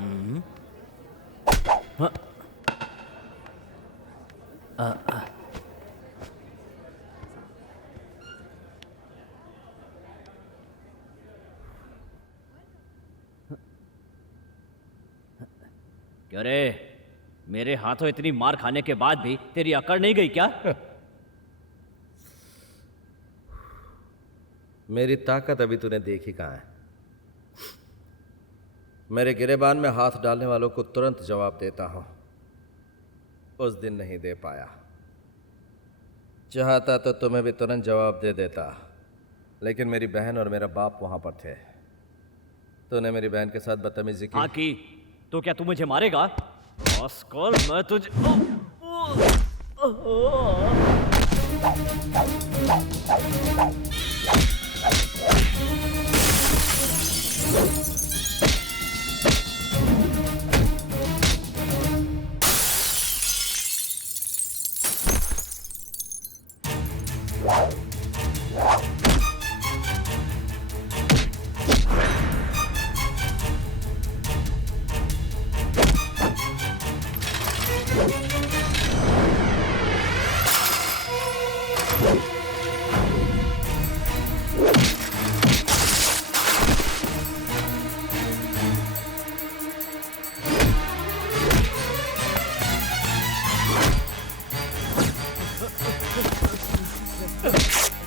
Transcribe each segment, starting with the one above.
हम्म। हाँ। क्या रे, मेरे हाथों इतनी मार खाने के बाद भी तेरी अकड़ नहीं गई क्या? मेरी ताकत अभी तूने देखी कहाँ है। मेरे गिरेबान में हाथ डालने वालों को तुरंत जवाब देता हूं। उस दिन नहीं दे पाया। चाहता तो तुम्हें भी तुरंत जवाब दे देता, लेकिन मेरी बहन और मेरा बाप वहां पर थे। तूने मेरी बहन के साथ बदतमीजी की। हाँ की। तो क्या तू मुझे मारेगा? रास्कल, मैं तुझे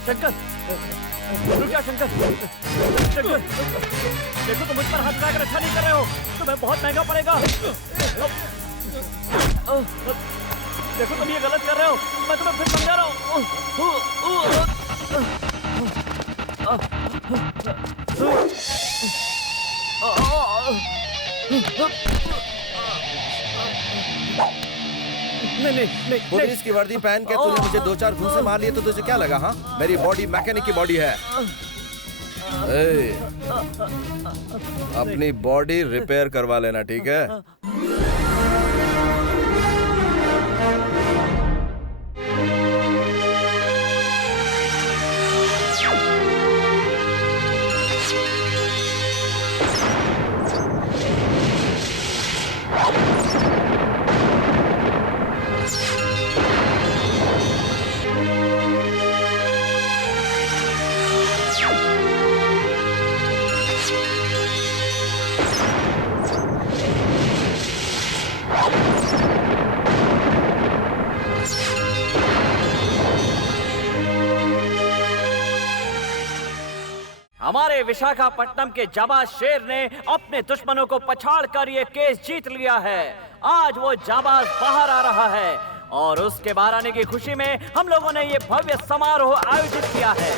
शंकर, रुक जा शंकर। शंकर, देखो तुम मुझ पर हाथ उठाकर अच्छा नहीं कर रहे हो। तुम्हें बहुत महंगा पड़ेगा। देखो तुम ये गलत कर रहे हो। मैं तुम्हें फिर समझा रहा हूँ। नहीं। पुलिस की वर्दी पहन के तूने मुझे 2-4 घूंसे मार लिए तो तुझे क्या लगा? हाँ, मेरी बॉडी मैकेनिक की बॉडी है। अपनी बॉडी रिपेयर करवा लेना, ठीक है? हमारे विशाखापट्टनम के जाबाज शेर ने अपने दुश्मनों को पछाड़कर ये केस जीत लिया है। आज वो जाबाज बाहर आ रहा है और उसके बाहर आने की खुशी में हम लोगों ने ये भव्य समारोह आयोजित किया है।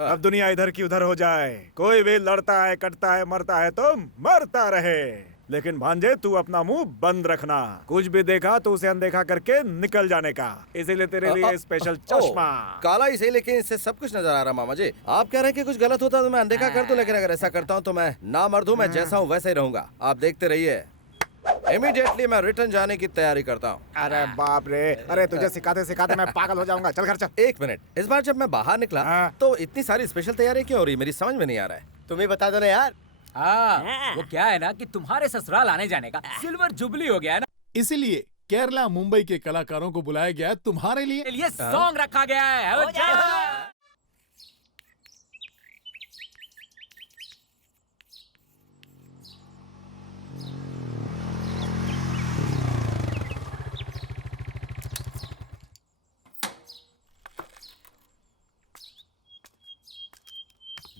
अब दुनिया इधर की उधर हो जाए। कोई भी लड़ता है, कटता है, मरता है तो मरता रहे, लेकिन भांजे तू अपना मुंह बंद रखना। कुछ भी देखा तो उसे अनदेखा करके निकल जाने का। इसीलिए तेरे लिए स्पेशल चश्मा। काला ही सही, लेकिन इससे सब कुछ नजर आ रहा। मामा जी, आप कह रहे हैं कि कुछ गलत होता तो मैं अनदेखा कर दूं, लेकिन अगर ऐसा करता हूं तो मैं ना मर्द हूं। मैं जैसा हूं वैसे ही रहूंगा। आप देखते रहिए। इमीडिएटली मैं रिटर्न जाने की तैयारी करता हूँ। अरे बाप रे, अरे तुझे सिखाते सिखाते मैं पागल हो जाऊंगा। चल घर चल। एक मिनट, इस बार जब मैं बाहर निकला तो इतनी सारी स्पेशल तैयारी क्यों हो रही? मेरी समझ में नहीं आ रहा है। तुम्हें बता दो ना यार। हाँ, वो क्या है ना कि तुम्हारे ससुराल आने जाने का सिल्वर जुबली हो गया है ना, इसीलिए केरला मुंबई के कलाकारों को बुलाया गया है तुम्हारे लिए। इसलिए सॉन्ग रखा गया है।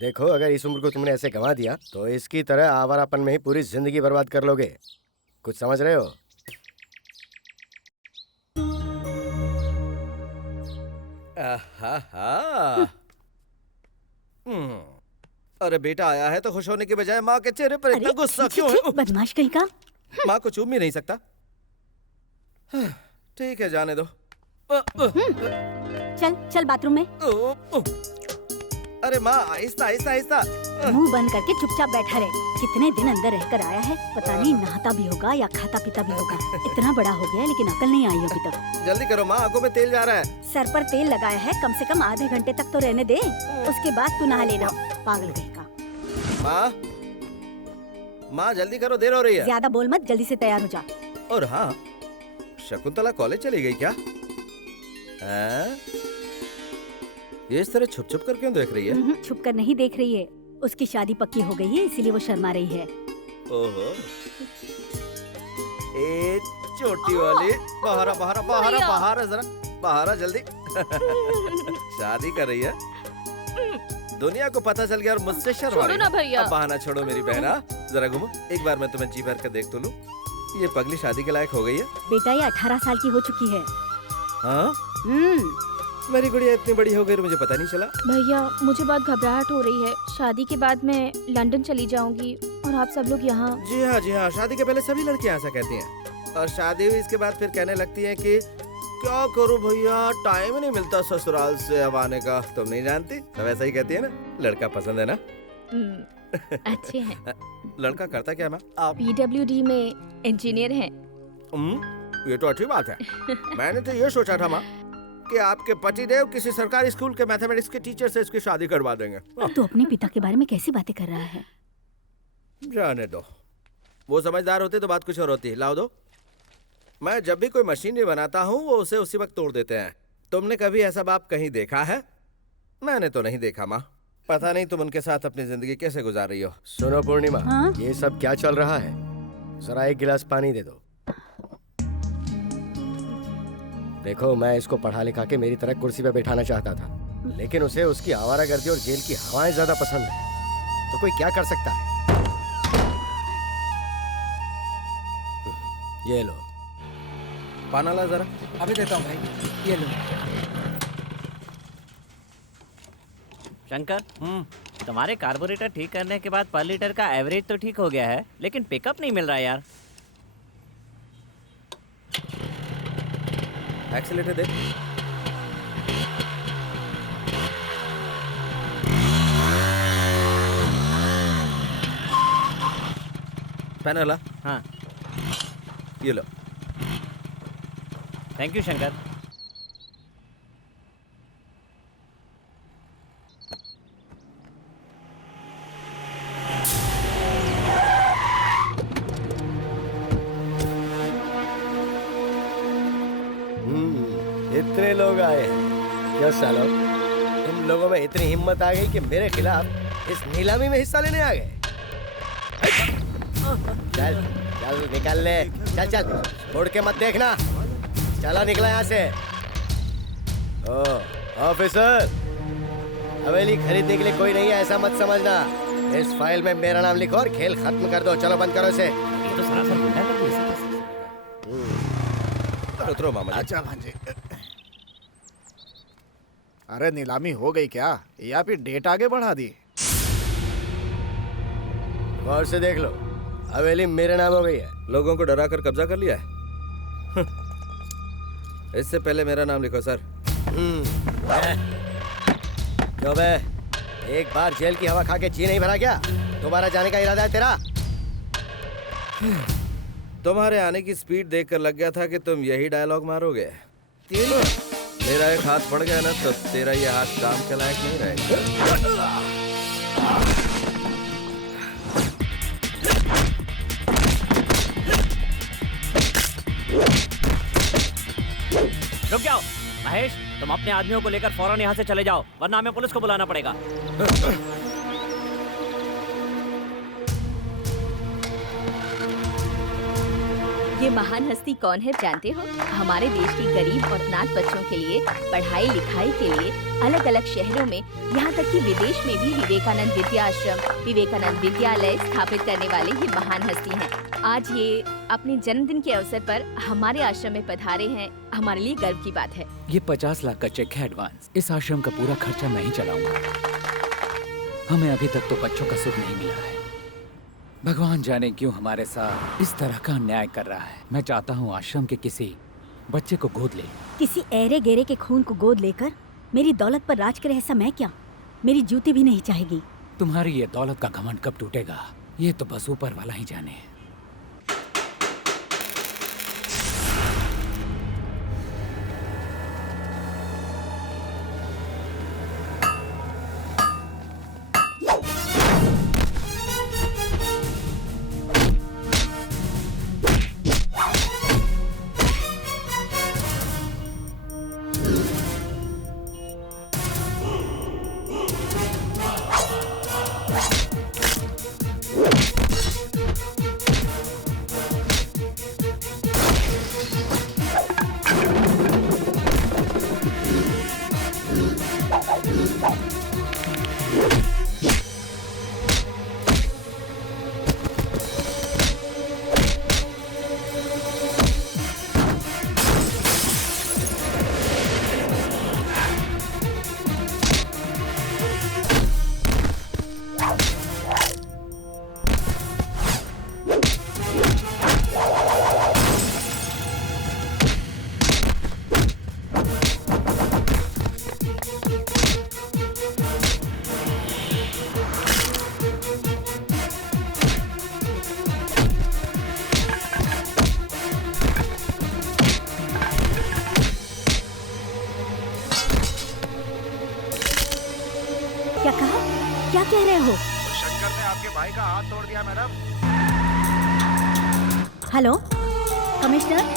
देखो, अगर इस उम्र को तुमने ऐसे गंवा दिया तो इसकी तरह आवारापन में ही पूरी जिंदगी बर्बाद कर लोगे। कुछ समझ रहे हो? अरे बेटा आया है तो खुश होने के बजाय माँ के चेहरे पर इतना गुस्सा क्यों है? बदमाश कहीं का। माँ को चूम भी नहीं सकता। ठीक है, जाने दो। चल चल बाथरूम में। अरे माँ, आहिस्ता आहिस्ता आहिस्ता। मुंह बंद करके चुपचाप बैठा रहे। कितने दिन अंदर रहकर आया है, पता नहीं नहाता भी होगा या खाता पीता भी होगा। इतना बड़ा हो गया है लेकिन अकल नहीं आई अभी तक। जल्दी करो माँ, आंखों में तेल जा रहा है। सर पर तेल लगाया है, कम से कम आधे घंटे तक तो रहने दे, उसके बाद तू नहा लेना। पागल कहेगा। माँ, माँ जल्दी करो, देर हो रही है। ज्यादा बोल मत, जल्दी से तैयार हो जा। और हाँ, शकुंतला कॉलेज चली गई क्या? हैं? ये इस तरह छुप छुप कर क्यों देख रही है? छुप कर नहीं देख रही है, उसकी शादी पक्की हो गई है इसीलिए वो शर्मा रही है। ओहो, ए छोटी वाली, बाहर आ, बाहर आ, बाहर आ, बाहर आ, जरा बाहर आ जल्दी। शादी कर रही है, दुनिया को पता चल गया और मुझसे शर्मा रही है। अब बहाना छोड़ो मेरी बहना, जरा घूमो, एक बार मैं तुम्हें जी भर कर देख तो लूं। ये पगली शादी के लायक हो गई है। बेटा ये 18 साल की हो चुकी है। हाँ? मेरी गुड़िया इतनी बड़ी हो गई, मुझे पता नहीं चला। भैया मुझे बहुत घबराहट हो रही है। शादी के बाद मैं लंदन चली जाऊंगी और आप सब लोग यहाँ। जी हाँ जी हाँ, शादी के पहले सभी लड़कियाँ ऐसा कहती हैं, और शादी हुई इसके बाद फिर कहने लगती हैं कि क्या करूं भैया, टाइम ही नहीं मिलता ससुराल से अब आने का। तुम नहीं जानती, सब ऐसा ही कहती है ना। लड़का पसंद है ना? अच्छे हैं। लड़का करता क्या मैम? आप PWD में इंजीनियर हैं। ये तो अच्छी बात है। मैंने तो ये सोचा था माँ कि आपके पतिदेव किसी सरकारी स्कूल के मैथमेटिक्स के टीचर से इसकी शादी करवा देंगे। तू अपने पिता के बारे में कैसी बातें कर रहा है? जाने दो, वो समझदार होते तो बात कुछ और होती। लाओ दो। मैं जब भी कोई मशीनरी बनाता हूँ वो उसे उसी वक्त तोड़ देते हैं। तुमने कभी ऐसा बाप कहीं देखा है? मैंने तो नहीं देखा माँ। पता नहीं तुम उनके साथ अपनी जिंदगी कैसे गुजार रही हो। सुनो पूर्णिमा, हाँ? ये सब क्या चल रहा है? जरा एक गिलास पानी दे दो। देखो, मैं इसको पढ़ा लिखा के मेरी तरह कुर्सी पे बैठाना चाहता था, लेकिन उसे उसकी आवारागर्दी और जेल की हवाएं ज्यादा पसंद है। तो कोई क्या कर सकता है? ये लो पाना ला जरा। अभी देता हूँ भाई, ये लो। शंकर, तुम्हारे कार्बोरेटर ठीक करने के बाद पर लीटर का एवरेज तो ठीक हो गया है, लेकिन पिकअप नहीं मिल रहा यार। एक्सीलेटर दे। पैनल ला। हाँ, ये लो। Thank you Shankar. इतने लोग आए हैं। क्या सालो, तुम लोगों में इतनी हिम्मत आ गई कि मेरे खिलाफ इस नीलामी में हिस्सा लेने आ गए? चल चल निकल ले, चल चल, मुड़ के मत देखना। चला निकला यहाँ से। ओ ऑफिसर, हवेली खरीदने के लिए कोई नहीं है ऐसा मत समझना। इस फाइल में मेरा नाम लिखो और खेल खत्म कर दो। चलो बंद करो इसे। ये तो सरासर गुंडा कर दिया। उतरो मामा जी। अच्छा भांजे, अरे नीलामी हो गई क्या या फिर डेट आगे बढ़ा दी? गौर से देख लो, हवेली मेरे नाम हो गई है। लोगों को डरा कर कब्जा कर लिया है। इससे पहले मेरा नाम लिखो सर। क्यों बे, एक बार जेल की हवा खा के जी नहीं भरा क्या? दोबारा जाने का इरादा है तेरा? तुम्हारे आने की स्पीड देखकर लग गया था कि तुम यही डायलॉग मारोगे। मेरा एक हाथ पड़ गया ना तो तेरा ये हाथ काम के लायक नहीं रहेगा। रुक जाओ महेश, तुम अपने आदमियों को लेकर फौरन यहाँ से चले जाओ, वरना हमें पुलिस को बुलाना पड़ेगा। ये महान हस्ती कौन है जानते हो? हमारे देश के गरीब और अनाथ बच्चों के लिए पढ़ाई लिखाई के लिए अलग अलग शहरों में, यहाँ तक कि विदेश में भी विवेकानंद विद्या आश्रम, विवेकानंद विद्यालय स्थापित करने वाले ये महान हस्ती हैं। आज ये अपने जन्मदिन के अवसर पर हमारे आश्रम में पधारे हैं, हमारे लिए गर्व की बात है। ये 50 लाख का चेक है एडवांस। इस आश्रम का पूरा खर्चा मैं ही चलाऊंगा। हमें अभी तक तो बच्चों का सुख नहीं मिला है। भगवान जाने क्यों हमारे साथ इस तरह का अन्याय कर रहा है। मैं चाहता हूँ आश्रम के किसी बच्चे को गोद ले। किसी ऐरे गेरे के खून को गोद लेकर मेरी दौलत पर राज करे ऐसा मैं क्या? मेरी जूती भी नहीं चाहेगी। तुम्हारी ये दौलत का घमंड कब टूटेगा, ये तो बस ऊपर वाला ही जाने। क्या कहा? क्या कह रहे हो? शंकर ने आपके भाई का हाथ तोड़ दिया मैडम। हेलो कमिश्नर,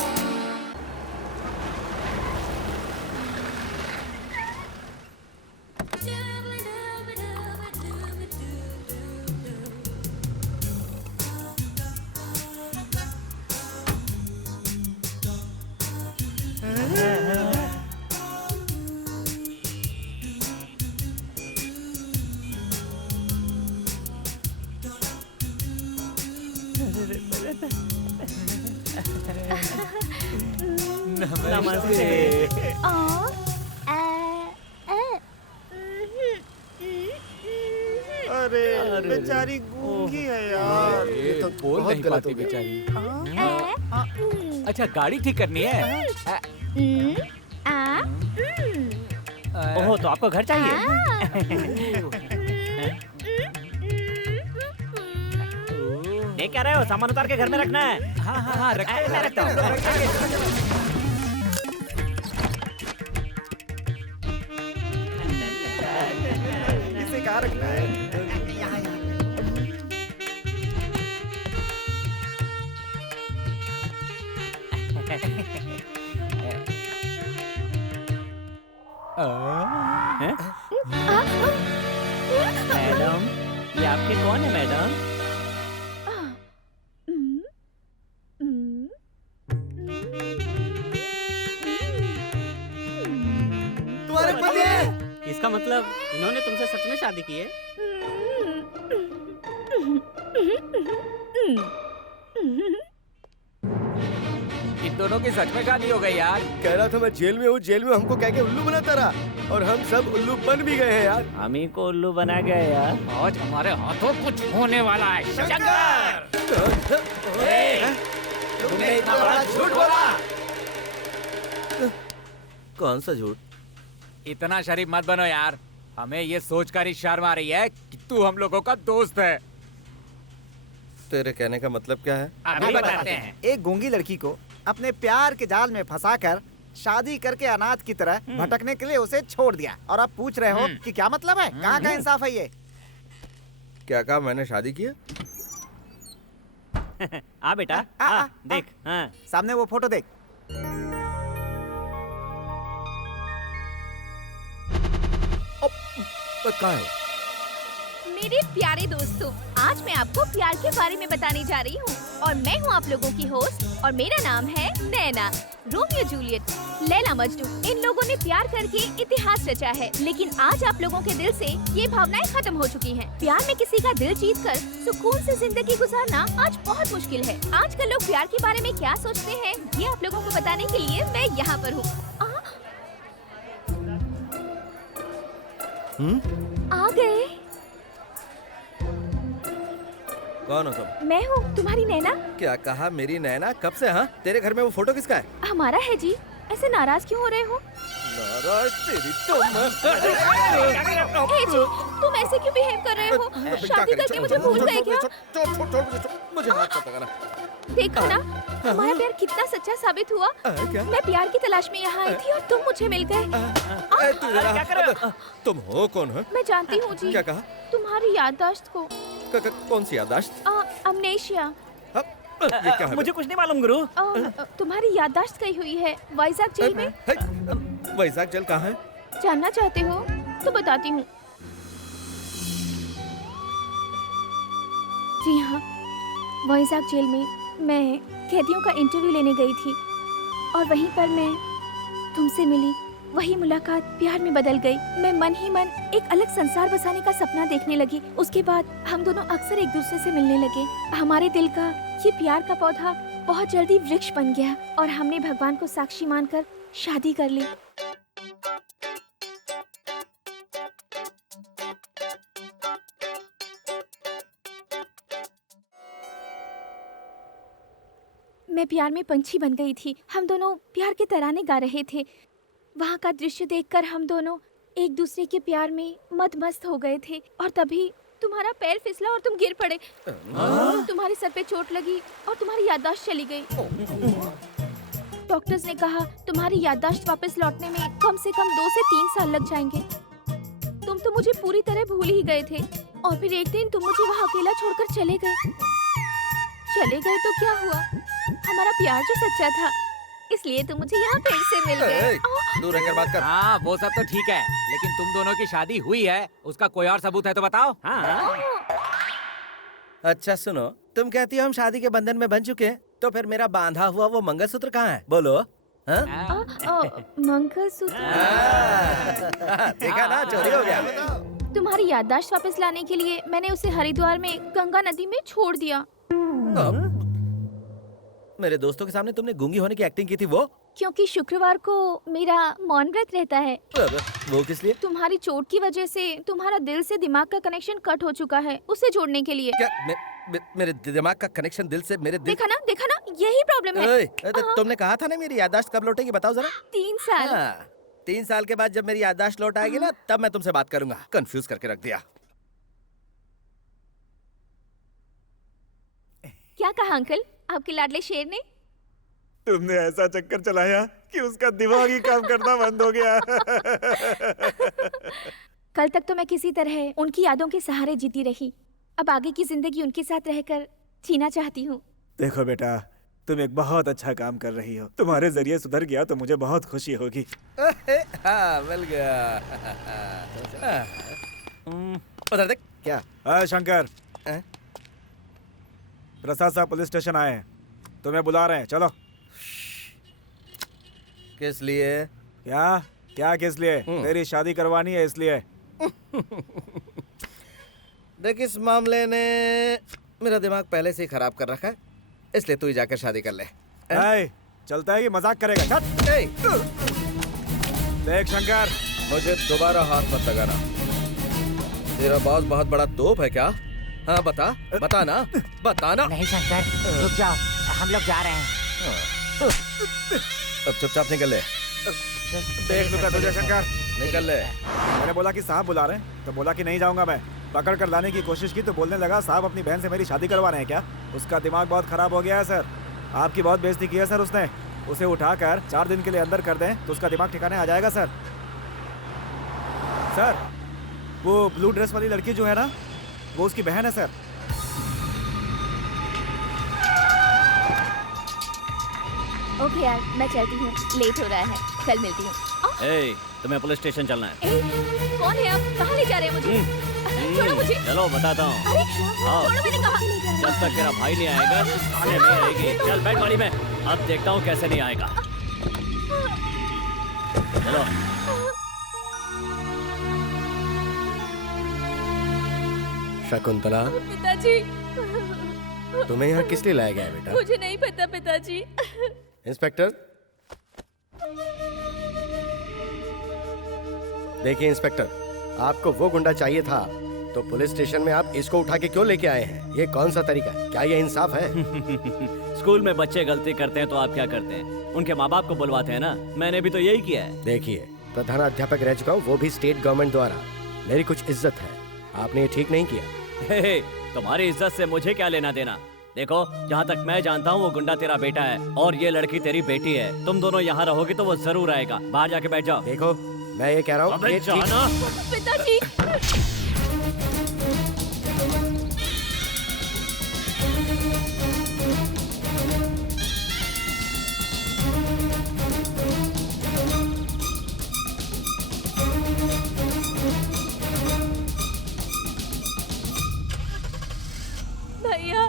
अरे बेचारी गूंगी है यार। ये तो बोल नहीं पाती बेचारी। अच्छा गाड़ी ठीक करनी है? ओहो, तो आपको घर चाहिए? ये क्या रहे हो? सामान उतार के घर में रखना है। हाँ हाँ हाँ मैं रखता हूँ। इसे कहाँ रखना है? मैडम, ये आपके कौन है मैडम? तुम्हारे पति हैं? इसका मतलब इन्होंने तुमसे सच में शादी की है? इन दोनों की सच में शादी हो गई यार। कह रहा था मैं जेल में हूँ, जेल में हमको कह के उल्लू बनाता रहा और हम सब उल्लू बन भी गए हैं यार। हम ही को उल्लू बना गए यार। आज हमारे हाथों कुछ होने वाला है। शंकर! तुमने इतना बड़ा झूठ बोला। कौन सा झूठ? इतना शरीफ मत बनो यार। हमें ये सोचकर ही शर्म आ रही है कि तू हम लोगों का दोस्त है। तेरे कहने का मतलब क्या है? अभी बताते हैं। एक गूंगी लड़की को अपने प्यार के जाल में फंसाकर शादी करके अनाथ की तरह भटकने के लिए उसे छोड़ दिया और आप पूछ रहे हो कि क्या मतलब है? कहाँ का इंसाफ है ये? क्या कहा मैंने शादी की है? आ बेटा, आ, देख। हाँ। सामने वो फोटो देख। कहाँ है? मेरे प्यारे दोस्तों, आज मैं आपको प्यार के बारे में बताने जा रही हूँ और मैं हूँ आप लोगों की होस्ट और मेरा नाम है नैना। रोमियो जूलियट, लैला मजनू, इन लोगों ने प्यार करके इतिहास रचा है, लेकिन आज आप लोगों के दिल से ये भावनाएं खत्म हो चुकी हैं। प्यार में किसी का दिल जीतकर सुकून से जिंदगी गुजारना आज बहुत मुश्किल है। आजकल लोग प्यार के बारे में क्या सोचते हैं, ये आप लोगों को बताने के लिए मैं यहाँ पर हूँ। आ गए। कौन हो तुम? मैं हूँ तुम्हारी नैना। क्या कहा मेरी नैना? कब से? हाँ, तेरे घर में वो फोटो किसका है? हमारा है जी। ऐसे नाराज क्यों हो रहे हो? महाराज तेरी तुम ए जी, तुम ऐसे क्यों बिहेव कर रहे हो? शादी करके मुझे भूल गए क्या? मुझे हाथ मत लगाना। देखा ना, हमारा प्यार कितना सच्चा साबित हुआ। क्या? मैं प्यार की तलाश में यहाँ आई थी और तुम मुझे मिल गए। ए, तू जरा- क्या कर रहे हो? तुम हो कौन हो? मैं जानती हूँ जी। क्या कहा? तुम्हारी याददाश्त को। कौन सी याददाश्त? अमनेशिया। ये क्या है? मुझे कुछ नहीं मालूम गुरु। तुम्हारी याददाश्त गई हुई है वाइजाग जेल में। वैशाख जल कहाँ है? जानना चाहते हो तो बताती हूँ। जी हाँ, वाइजाग जेल में मैं कैदियों का इंटरव्यू लेने गई थी और वहीं पर मैं तुमसे मिली। वही मुलाकात प्यार में बदल गई। मैं मन ही मन एक अलग संसार बसाने का सपना देखने लगी। उसके बाद हम दोनों अक्सर एक दूसरे से मिलने लगे। हमारे दिल का ये प्यार का पौधा बहुत जल्दी वृक्ष बन गया और हमने भगवान को साक्षी मानकर शादी कर ली। मैं प्यार में पंछी बन गई थी। हम दोनों प्यार के तराने गा रहे थे। वहाँ का दृश्य देखकर हम दोनों एक दूसरे के प्यार में मदमस्त हो गए थे और तभी तुम्हारा पैर फिसला और तुम गिर पड़े। तुम्हारे सर पे चोट लगी और तुम्हारी याददाश्त चली गई। डॉक्टर्स ने कहा तुम्हारी याददाश्त वापस लौटने में कम से कम 2 से 3 साल लग जाएंगे। तुम तो मुझे पूरी तरह भूल ही गए थे और फिर एक दिन तुम मुझे वहाँ अकेला छोड़कर चले गए। चले गए तो क्या हुआ? हमारा प्यार जो सच्चा था, इसलिए तुम मुझे यहाँ फिर से मिल गए। दूर रहकर बात कर। हाँ वो सब तो ठीक है, लेकिन तुम दोनों की शादी हुई है, उसका कोई और सबूत है तो बताओ। हाँ। अच्छा सुनो, तुम कहती हो हम शादी के बंधन में बन चुके हैं, तो फिर मेरा बांधा हुआ वो मंगलसूत्र कहाँ है? बोलो। हाँ? मंगलसूत्र। देखा ना, चोरी हो गया। तुम्हारी याददाश्त वापस लाने के लिए मैंने उसे हरिद्वार में गंगा नदी में छोड़ दिया। मेरे दोस्तों के सामने तुमने गूंगी होने की एक्टिंग की थी वो? क्योंकि शुक्रवार को मेरा मौन व्रत रहता है। वो किस लिए? तुम्हारी चोट की वजह से तुम्हारा दिल से दिमाग का कनेक्शन कट हो चुका है, उसे जोड़ने के लिए। क्या मेरे दिमाग का कनेक्शन दिल से मेरे दिल? देखा ना, यही प्रॉब्लम है। तुमने कहा था ना मेरी याददाश्त कब लौटेगी, बताओ जरा। 3 साल। 3 साल के बाद जब मेरी याददाश्त लौट आएगी ना, तब मैं तुमसे बात करूंगा। कंफ्यूज करके रख दिया। क्या कहा अंकल आपके लाडले शेर ने? तुमने ऐसा चक्कर चलाया कि उसका दिमाग ही काम करना बंद हो गया। कल तक तो मैं किसी तरह उनकी यादों के सहारे जीती रही। अब आगे की जिंदगी उनके साथ रहकर जीना चाहती हूँ। देखो बेटा, तुम एक बहुत अच्छा काम कर रही हो। तुम्हारे जरिए सुधर गया तो मुझे बहुत खुशी होगी। हाँ, मिल गया। उधर देख। क्या? शंकर, प्रसाद साहब पुलिस स्टेशन आए हैं, तुम्हें बुला रहे हैं, चलो। किस लिए? क्या किस लिए? तेरी शादी करवानी है इसलिए। देख, इस मामले ने मेरा दिमाग पहले से ही खराब कर रखा है, इसलिए तू ही जाकर शादी कर ले। चलता है कि मजाक करेगा? देख शंकर, मुझे दोबारा हाथ मत लगाना। तेरा बॉस बहुत बड़ा तोप है क्या? हाँ बता ना। नहीं शंकर, रुक जाओ, हम लोग जा रहे हैं। अब चुपचाप निकल ले। देख लूंगा तुझे शंकर, निकल ले। मैंने बोला कि साहब बुला रहे हैं तो बोला कि नहीं जाऊंगा मैं। पकड़ कर लाने की कोशिश की तो बोलने लगा साहब अपनी बहन से मेरी शादी करवा रहे हैं क्या? उसका दिमाग बहुत खराब हो गया है सर। आपकी बहुत बेइज्जती की है सर उसने। उसे उठाकर 4 दिन के लिए अंदर कर दें तो उसका दिमाग ठिकाने आ जाएगा सर। सर, वो ब्लू ड्रेस वाली लड़की जो है ना, वो उसकी बहन है सर। ओके यार, मैं चलती हूँ, लेट हो रहा है, कल मिलती हूँ। तुम्हें पुलिस स्टेशन चलना है। कौन है आप? कहाँ ले जा रहे हैं मुझे? छोड़ो मुझे। चलो बताता हूँ। अरे छोड़ो, मैंने कहा। जब तक तेरा भाई नहीं आएगा थाने नहीं आएगी। चल बैठ गाड़ी में, अब देखता हूँ कैसे नहीं आएगा। चलो। शकुंतला, पिताजी, तुम्हें यहाँ किस लिए लाया गया है बेटा? मुझे नहीं पता पिताजी। इंस्पेक्टर, देखिए इंस्पेक्टर, आपको वो गुंडा चाहिए था तो पुलिस स्टेशन में आप इसको उठा के क्यों लेके आए हैं? ये कौन सा तरीका है? क्या ये इंसाफ है? स्कूल में बच्चे गलती करते हैं तो आप क्या करते हैं? उनके माँ बाप को बुलवाते हैं ना। मैंने भी तो यही किया है। देखिए, प्रधानाध्यापक रह चुका हूँ, वो भी स्टेट गवर्नमेंट द्वारा। मेरी कुछ इज्जत है, आपने ये ठीक नहीं किया। हे, तुम्हारी इज्जत से मुझे क्या लेना देना। देखो, जहाँ तक मैं जानता हूँ वो गुंडा तेरा बेटा है और ये लड़की तेरी बेटी है। तुम दोनों यहाँ रहोगे तो वो जरूर आएगा। बाहर जाके बैठ जाओ। देखो, मैं ये कह रहा हूँ अबे ये ठीक- जाना। पिताजी। भैया।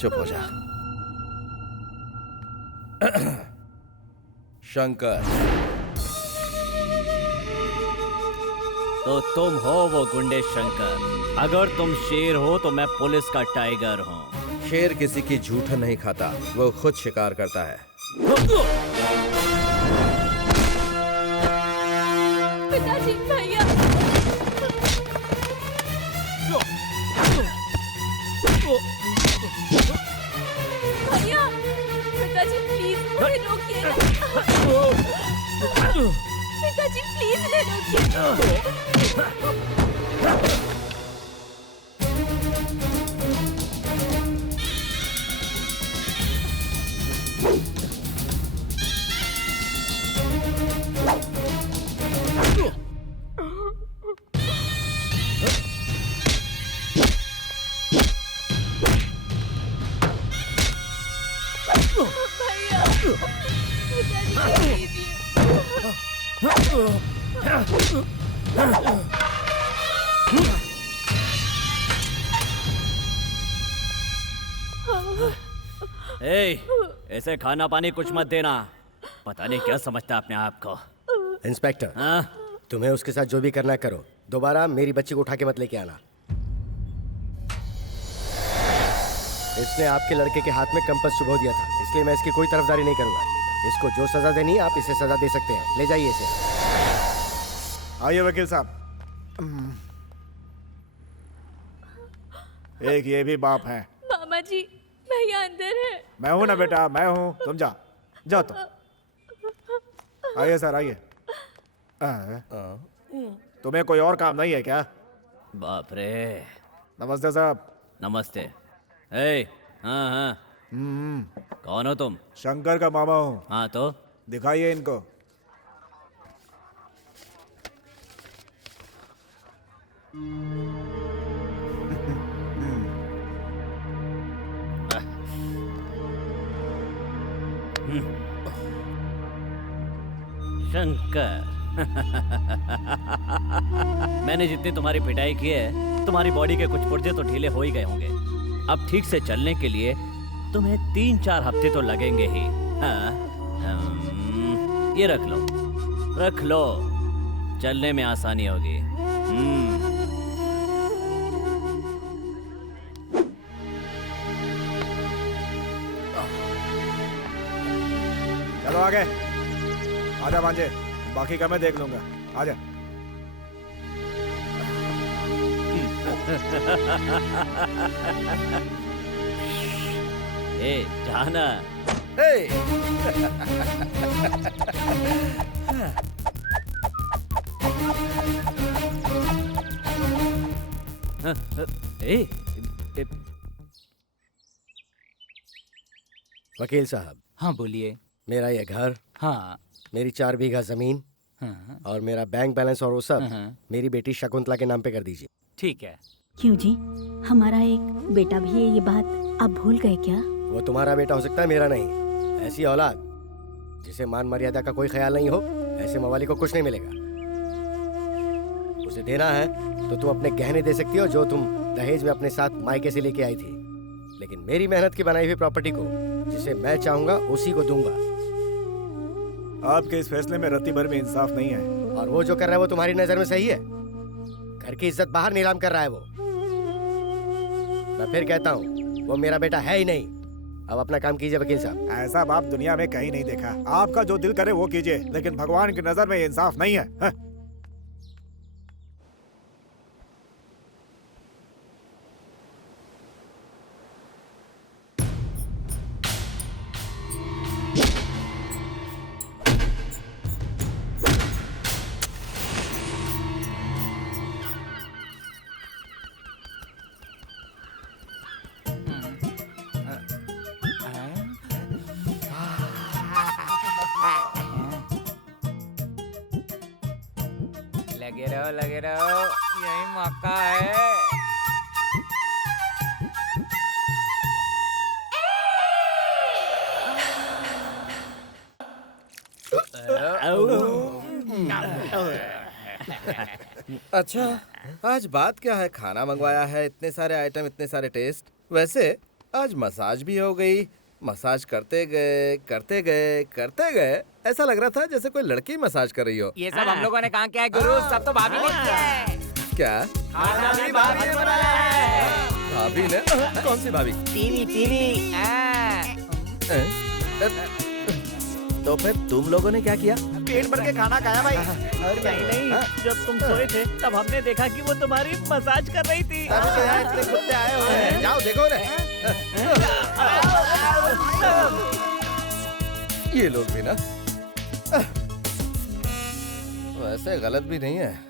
चुप हो जा। शंकर, तो तुम हो वो गुंडे शंकर। अगर तुम शेर हो तो मैं पुलिस का टाइगर हूँ। शेर किसी की झूठन नहीं खाता, वो खुद शिकार करता है। पिताजी, भैया। भैया, पिताजी प्लीज मुझे रोकिए ना। पिताजी प्लीज इन्हें रोकिए। भैया, पिताजी ए, ऐसे खाना पानी कुछ मत देना। पता नहीं क्या समझता है अपने आप को। इंस्पेक्टर, हाँ? तुम्हें उसके साथ जो भी करना है करो, दोबारा मेरी बच्ची को उठा के मत लेके आना। इसने आपके लड़के के हाथ में कंपास चुभो दिया था, इसलिए मैं इसकी कोई तरफदारी नहीं करूंगा। इसको जो सजा देनी है आप इसे सजा दे सकते हैं। ले जाइए इसे। आइए वकील साहब। एक ये भी बाप है। मामा जी, भैया अंदर है। मैं हूं ना बेटा, मैं हूं। तुम जाओ तो। आइए सर, आइए। तुम्हें कोई और काम नहीं है क्या? बाप रे। नमस्ते साहब। नमस्ते। ए, हाँ हाँ, कौन हो तुम? शंकर का मामा हूँ। हाँ तो दिखाइए इनको। शंकर। मैंने जितनी तुम्हारी पिटाई की है, तुम्हारी बॉडी के कुछ पुर्जे तो ढीले हो ही गए होंगे। अब ठीक से चलने के लिए तुम्हें 3-4 हफ्ते तो लगेंगे ही। हाँ, ये रख लो, रख लो। चलने में आसानी होगी। चलो आगे। आजा भांजे, बाकी का मैं देख लूंगा। आजा। ए, जाना। ए, वकील साहब। हाँ बोलिए। मेरा ये घर, हाँ मेरी 4 बीघा जमीन हाँ और मेरा बैंक बैलेंस और वो सब हाँ। मेरी बेटी शकुंतला के नाम पे कर दीजिए। ठीक है। क्यों जी, हमारा एक बेटा भी है, ये बात आप भूल गए क्या? वो तुम्हारा बेटा हो सकता है, मेरा नहीं। ऐसी औलाद जिसे मान मर्यादा का कोई ख्याल नहीं हो, ऐसे मवाली को कुछ नहीं मिलेगा। उसे देना है तो तुम अपने गहने दे सकती हो जो तुम दहेज में अपने साथ मायके से लेके आई थी, लेकिन मेरी मेहनत की बनाई हुई प्रॉपर्टी को जिसे मैं चाहूंगा उसी को दूंगा। आपके इस फैसले में रत्ती भर में इंसाफ नहीं है। और वो जो कर रहा है वो तुम्हारी नजर में सही है? घर की इज्जत बाहर नीलाम कर रहा है वो। मैं फिर कहता हूँ, वो मेरा बेटा है ही नहीं। अब अपना काम कीजिए वकील साहब। ऐसा बाप दुनिया में कहीं नहीं देखा। आपका जो दिल करे वो कीजिए, लेकिन भगवान की नजर में ये इंसाफ नहीं है। हाँ? लगे रहो, यही मौका है। अच्छा, आज बात क्या है? खाना मंगवाया है, इतने सारे आइटम, इतने सारे टेस्ट। वैसे आज मसाज भी हो गई। मसाज करते गए करते गए करते गए, ऐसा लग रहा था जैसे कोई लड़की मसाज कर रही हो। ये सब हम लोगों ने कहा क्या है गुरु, सब तो भाभी ने किया है। क्या? खाना भी भाभी ने बनाया है। भाभी ने? कौन सी भाभी? तीनी। तो फिर तुम लोगों ने क्या किया? पेट भर के खाना खाया भाई। नहीं, जब तुम सोए थे तब हमने देखा कि वो तुम्हारी मसाज कर रही थी। तभी तो यहाँ इतने कुत्ते आए हुए हैं। जाओ देखो ना। ये लोग भी ना वैसे गलत भी नहीं है।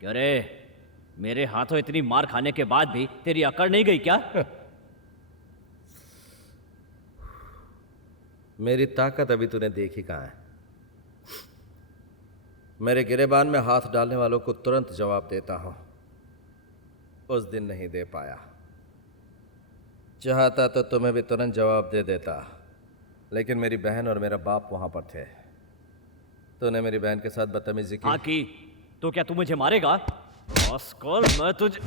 क्या रे, मेरे हाथों इतनी मार खाने के बाद भी तेरी अकड़ नहीं गई क्या? मेरी ताकत अभी तूने देखी कहाँ है। मेरे गिरेबान में हाथ डालने वालों को तुरंत जवाब देता हूं। उस दिन नहीं दे पाया। चाहता तो तुम्हें भी तुरंत जवाब दे देता, लेकिन मेरी बहन और मेरा बाप वहां पर थे। तूने मेरी बहन के साथ बदतमीजी की। हाँ की। तो क्या तू मुझे मारेगा? आजकल मैं तुझे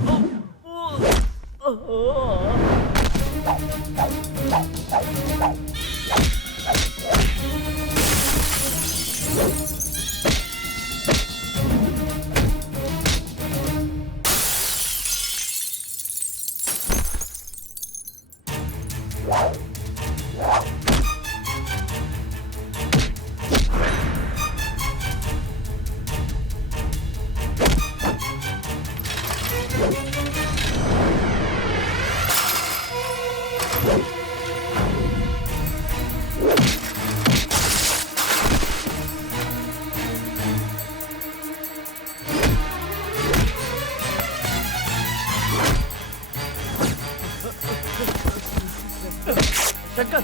शंकर,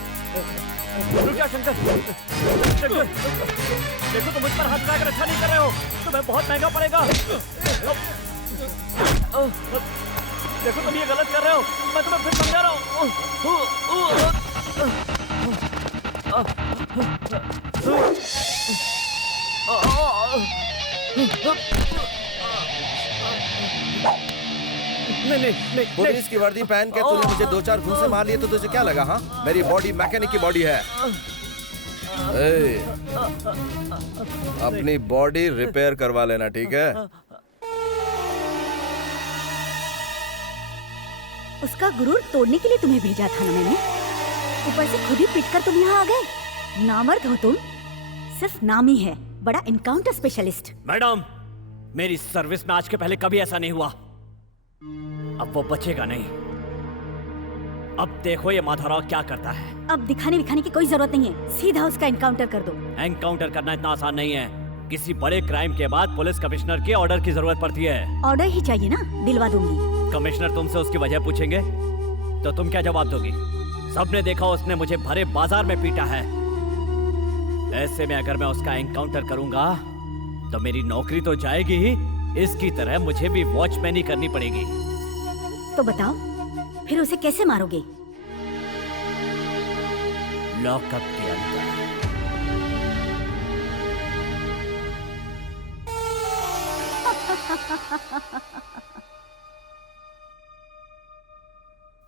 रुक जा शंकर। शंकर, देखो तुम मुझ पर हाथ उठाकर अच्छा नहीं कर रहे हो, तुम्हें बहुत महंगा पड़ेगा। देखो तुम ये गलत कर रहे हो, मैं तुम्हें फिर समझा रहा हूँ। नहीं, पुलिस की वर्दी पहन के तूने मुझे 2-4 घूंसे मार लिए तो तुझे क्या लगा? हाँ, मेरी बॉडी मैकेनिक की बॉडी है। अपनी बॉडी रिपेयर करवा लेना, ठीक है? उसका गुरूर तोड़ने के लिए तुम्हें भेजा था ना मैंने। ऊपर से खुद ही पिटकर तुम यहाँ आ गए। नामर्द हो तुम, सिर्फ नाम ही है बड़ा एनकाउंटर स्पेशलिस्ट। मैडम, मेरी सर्विस में आज के पहले कभी ऐसा नहीं हुआ। अब वो बचेगा नहीं। अब देखो ये माधवराव क्या करता है। अब दिखाने विखाने की कोई जरूरत नहीं है, सीधा उसका एनकाउंटर कर दो। एनकाउंटर करना इतना आसान नहीं है। किसी बड़े क्राइम के बाद पुलिस कमिश्नर के ऑर्डर की जरूरत पड़ती है। ऑर्डर ही चाहिए ना, दिलवा दूंगी। कमिश्नर तुमसे उसकी वजह पूछेंगे तो तुम क्या जवाब दोगी? सबने देखा उसने मुझे भरे बाजार में पीटा है। ऐसे में अगर मैं उसका एनकाउंटर करूंगा तो मेरी नौकरी तो जाएगी ही, इसकी तरह मुझे भी वॉचमैनी करनी पड़ेगी। तो बताओ फिर उसे कैसे मारोगे? लॉकअप के अंदर।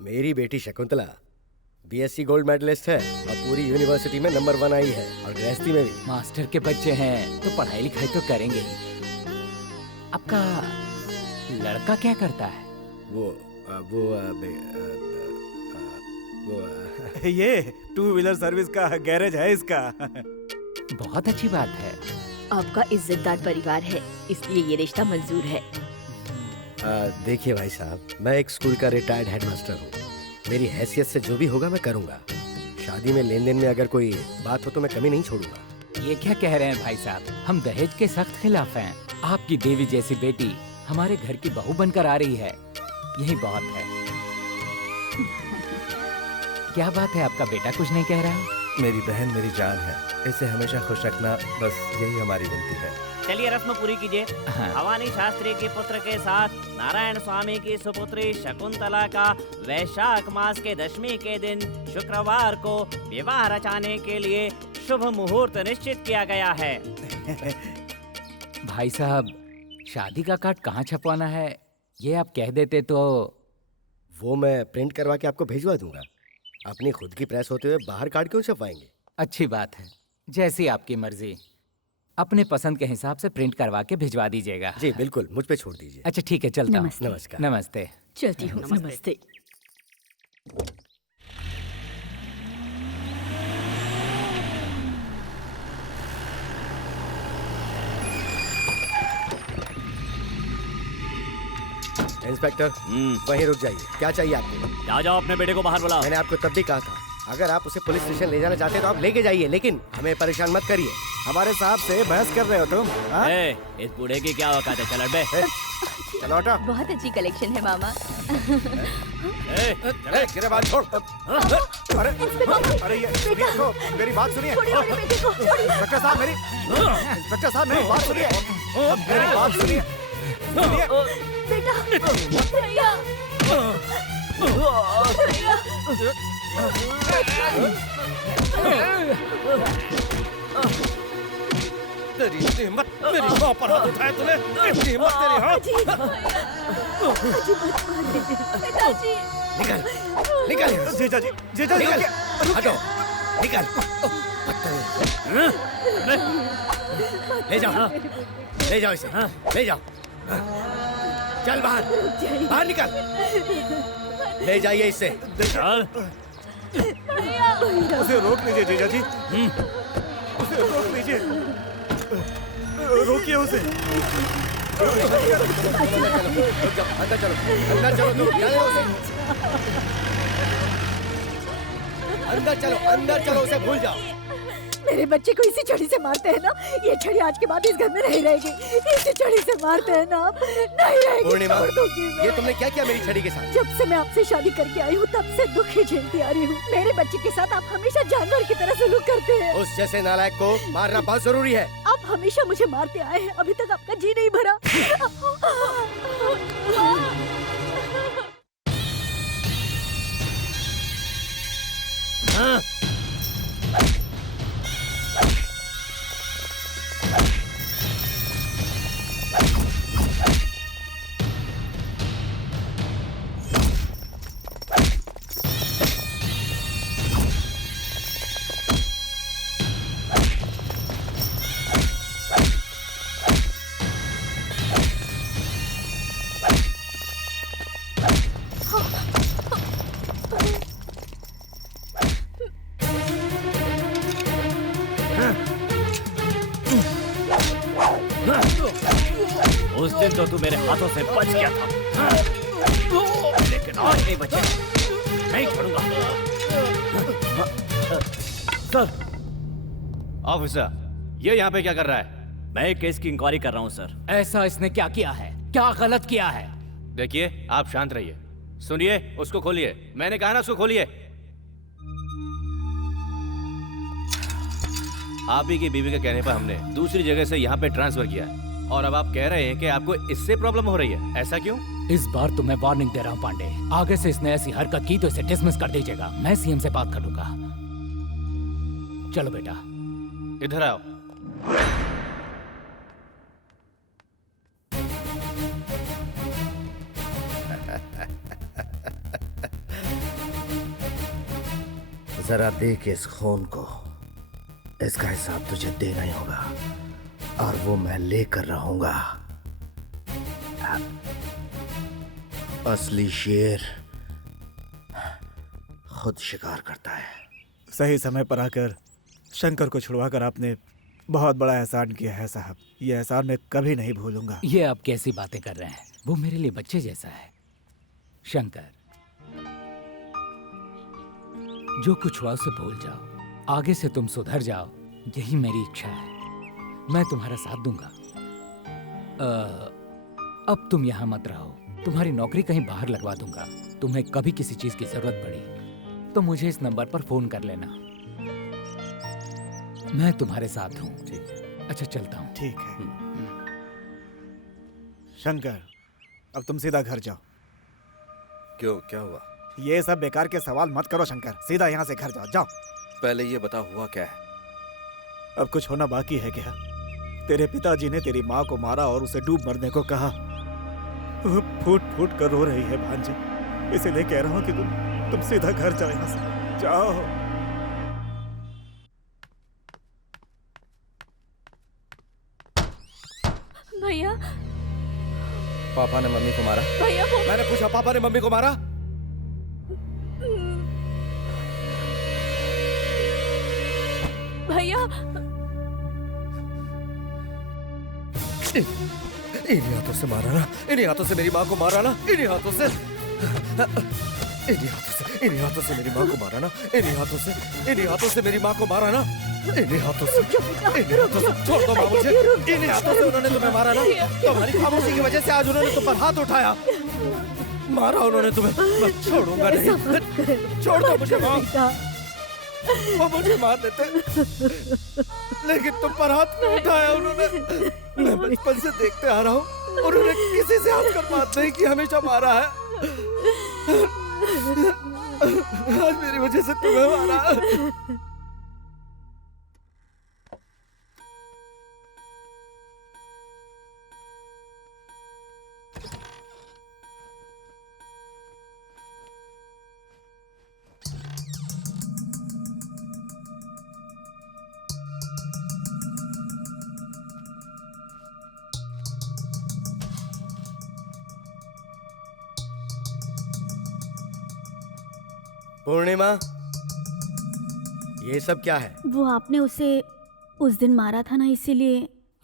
मेरी बेटी शकुंतला बीएससी गोल्ड मेडलिस्ट है और पूरी यूनिवर्सिटी में नंबर 1 आई है, और गृहस्थी में भी। मास्टर के बच्चे हैं तो पढ़ाई लिखाई तो करेंगे ही। आपका लड़का क्या करता है? ये 2 व्हीलर सर्विस का गैरेज है इसका। बहुत अच्छी बात है। आपका इज्जतदार परिवार है, इसलिए ये रिश्ता मंजूर है। देखिए भाई साहब, मैं एक स्कूल का रिटायर्ड हेडमास्टर हूँ। मेरी हैसियत से जो भी होगा मैं करूँगा। शादी में लेन देन में अगर कोई बात हो तो मैं कमी नहीं छोड़ूंगा। ये क्या कह रहे हैं भाई साहब? हम दहेज के सख्त खिलाफ हैं। आपकी देवी जैसी बेटी हमारे घर की बहू बनकर आ रही है, यही बहुत है। क्या बात है, आपका बेटा कुछ नहीं कह रहा? मेरी बहन मेरी जान है, इसे हमेशा खुश रखना, बस यही हमारी विनती है। चलिए रस्म पूरी कीजिए। हाँ। भवानी शास्त्री के पुत्र के साथ नारायण स्वामी की सुपुत्री शकुंतला का वैशाख मास के दशमी के दिन शुक्रवार को विवाह रचाने के लिए शुभ मुहूर्त निश्चित किया गया है। भाई साहब, शादी का कार्ड कहाँ छपवाना है, ये आप कह देते तो। वो मैं प्रिंट करवा के आपको भिजवा दूंगा। अपनी खुद की प्रेस होते हुए बाहर कार्ड क्यों छपवाएंगे? अच्छी बात है, जैसी आपकी मर्जी। अपने पसंद के हिसाब से प्रिंट करवा के भिजवा दीजिएगा। जी बिल्कुल, मुझ पे छोड़ दीजिए। अच्छा ठीक है, चलता हूँ। नमस्ते। नमस्कार। नमस्ते। चलती हूँ। नमस्ते। इंस्पेक्टर, वहीं रुक जाइए। क्या चाहिए आपको? जाओ जाओ, अपने बेटे को बाहर बुलाओ। मैंने आपको तब भी कहा था, अगर आप उसे पुलिस स्टेशन ले जाना चाहते हैं तो आप लेके जाइए, लेकिन हमें परेशान मत करिए। हमारे साहब से बहस कर रहे हो तुम? हाँ? ए, इस बूढ़े की क्या औकात है? चल हट बे। चलो हटा। बहुत अच्छी कलेक्शन है मामा। गिरेबान छोड़। अरे ये देखो, मेरी बात सुनिए। इंस्पेक्टर साहब मेरी बात सुनिए। मेरी बात सुनिए। भैया, तेरी हिम्मत, मेरी माँ पर हाथ उठाया तूने? इतनी हिम्मत तेरी? हाँ? पिताजी। निकल, निकल। जीजा जी, निकल, हटो, निकल। ले जाओ, ले जाओ इसे, ले जाओ। चल बाहर, बाहर निकल। ले जाइए इसे। चल। उसे रोक लीजिए जीजा जी। उसे रोक लीजिए, रोकिए उसे। अंदर चलो, अंदर चलो तुम, जाने दो उसे। अंदर चलो, उसे भूल जाओ। मेरे बच्चे को इसी छड़ी से मारते हैं ना? ये छड़ी आज के बाद इस घर में नहीं रहेगी। इसी छड़ी से मारते हैं ना आप? नहीं रहेगी। पूर्णिमा, छोड़ दूंगी मैं। ये तुमने क्या किया मेरी छड़ी के साथ? जब से मैं आपसे शादी करके आई हूँ तब से दुख ही झेलती आ रही हूँ। मेरे बच्चे के साथ आप हमेशा जानवर की तरह सलूक करते हैं। उस जैसे नालायक को मारना बहुत जरूरी है। आप हमेशा मुझे मारते आए हैं, अभी तक आपका जी नहीं भरा। उस दिन तो तू मेरे हाथों से बच गया था, लेकिन आज नहीं बचे, नहीं छोड़ूंगा। सर। ऑफिसर, ये यहाँ पे क्या कर रहा है? मैं एक केस की इंक्वायरी कर रहा हूँ सर। ऐसा इसने क्या किया है? क्या गलत किया है? देखिए, आप शांत रहिए। सुनिए, उसको खोलिए। मैंने कहा ना उसको खोलिए। आप ही की बीवी के कहने पर हमने दूसरी जगह से यहाँ पे ट्रांसफर किया है, और अब आप कह रहे हैं कि आपको इससे प्रॉब्लम हो रही है। ऐसा क्यों? इस बार तो मैं वार्निंग दे रहा हूँ पांडे, आगे से इसने ऐसी हरकत की तो इसे डिसमिस कर दीजिएगा। मैं सीएम से बात करूंगा। चलो बेटा, इधर आओ। जरा देख इस खून को, इसका हिसाब तुझे देना ही होगा, और वो मैं लेकर रहूंगा। साहब। असली शेर खुद शिकार करता है। सही समय पर आकर शंकर को छुड़वाकर आपने बहुत बड़ा एहसान किया है साहब। ये एहसान मैं कभी नहीं भूलूंगा। ये आप कैसी बातें कर रहे हैं? वो मेरे लिए बच्चे जैसा है। शंकर, जो कुछ हुआ उसे भूल जाओ। आगे से तुम सुधर जाओ, यही मेरी इच्छा है। मैं तुम्हारा साथ दूंगा। अब तुम यहाँ मत रहो। तुम्हारी नौकरी कहीं बाहर लगवा दूंगा। तुम्हें कभी किसी चीज की जरूरत पड़ी तो मुझे इस नंबर पर फोन कर लेना। मैं तुम्हारे साथ हूँ। ठीक है। अच्छा, चलता हूँ। ठीक है। शंकर, अब तुम सीधा घर जाओ। क्यों, क्या हुआ? ये सब बेकार के सवाल मत करो शंकर, सीधा यहाँ से घर जाओ। जाओ। पहले ये बता, हुआ क्या है? अब कुछ होना बाकी है क्या? तेरे पिताजी ने तेरी माँ को मारा और उसे डूब मरने को कहा। वो फूट फूट कर रो रही है भांजे, इसीलिए कह रहा हूँ कि तुम सीधा घर जाओ। यहाँ से जाओ। भैया, पापा ने मम्मी को मारा? भैया वो मैंने पूछा, पापा ने मम्मी को मारा? भैया, इन्हीं हाथों से मारा ना? इन्हीं हाथों से मेरी माँ को मारा ना? इन्हीं हाथों से इन्हीं हाथों से मेरी माँ को मारा ना? इन्हीं हाथों से मेरी माँ को मारा ना? इन्हीं हाथों से छोड़ दो माँ मुझे। इन्हीं हाथों से उन्होंने तुम्हें मारा ना? तुम्हारी खामोशी की वजह से आज उन्होंने तुम पर हाथ उठाया। मारा उन्होंने तुम्हें। मैं छोड़ूंगा नहीं। छोड़ दो मुझे माँ। वो मुझे मार देते, लेकिन तुम पर हाथ नहीं उठाया उन्होंने। मैं बचपन से देखते आ रहा हूँ, उन्होंने किसी से हंसकर बात नहीं की, हमेशा मारा है। आज मेरी वजह से तुम्हें मारा। पूर्णिमा, ये सब क्या है? वो आपने उसे उस दिन मारा था ना, इसीलिए।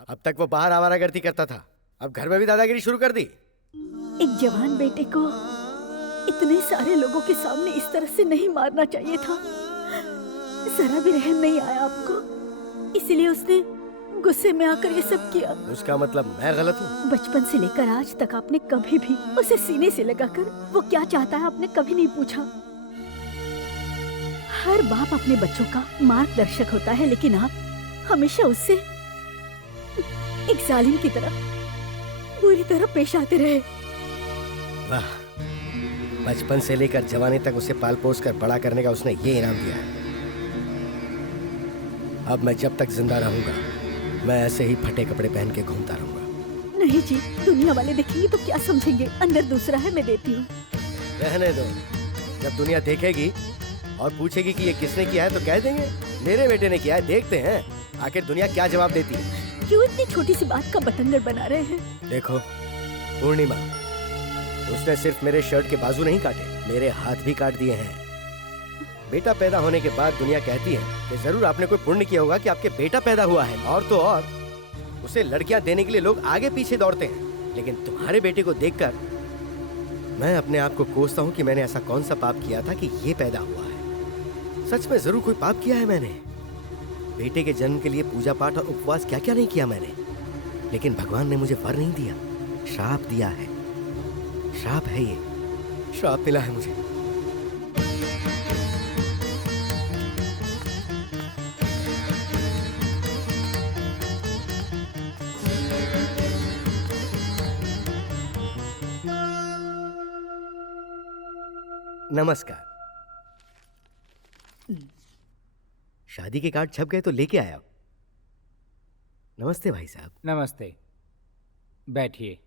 अब तक वो बाहर आवारागर्दी करता था, अब घर में भी दादागिरी शुरू कर दी। एक जवान बेटे को इतने सारे लोगों के सामने इस तरह से नहीं मारना चाहिए था। जरा भी रहम नहीं आया आपको, इसीलिए उसने गुस्से में आकर ये सब किया। उसका मतलब मैं गलत हूँ? बचपन से लेकर आज तक आपने कभी भी उसे सीने से लगाकर वो क्या चाहता है आपने कभी नहीं पूछा। हर बाप अपने बच्चों का मार्गदर्शक होता है, लेकिन आप हमेशा उससे एक जालिम की तरह बुरी तरह पेश आते रहे। वाह, बचपन से लेकर जवानी तक उसे पाल पोस कर बड़ा करने का उसने ये इनाम दिया है। अब मैं जब तक जिंदा रहूंगा, मैं ऐसे ही फटे कपड़े पहन के घूमता रहूंगा। नहीं जी, दुनिया वाले देखेंगे तो क्या समझेंगे। अंदर दूसरा है, मैं देती हूँ। रहने दो, जब दुनिया देखेगी और पूछेगी कि ये किसने किया है तो कह देंगे मेरे बेटे ने किया है। देखते हैं आखिर दुनिया क्या जवाब देती है। क्यों इतनी छोटी सी बात का बतंगड़ बना रहे हैं? देखो पूर्णिमा, उसने सिर्फ मेरे शर्ट के बाजू नहीं काटे, मेरे हाथ भी काट दिए हैं। बेटा पैदा होने के बाद दुनिया कहती है कि जरूर आपने कोई पुण्य किया होगा कि आपके बेटा पैदा हुआ है, और तो और उसे लड़कियां देने के लिए लोग आगे पीछे दौड़ते हैं। लेकिन तुम्हारे बेटे को देखकर मैं अपने आप को कोसता हूँ कि मैंने ऐसा कौन सा पाप किया था कि ये पैदा हुआ है। सच में जरूर कोई पाप किया है मैंने। बेटे के जन्म के लिए पूजा पाठ और उपवास क्या क्या नहीं किया मैंने, लेकिन भगवान ने मुझे वर नहीं दिया, श्राप दिया है। श्राप है ये, श्राप मिला है मुझे। नमस्कार। शादी के कार्ड छप गए तो लेके आया। नमस्ते भाई साहब। नमस्ते, बैठिए।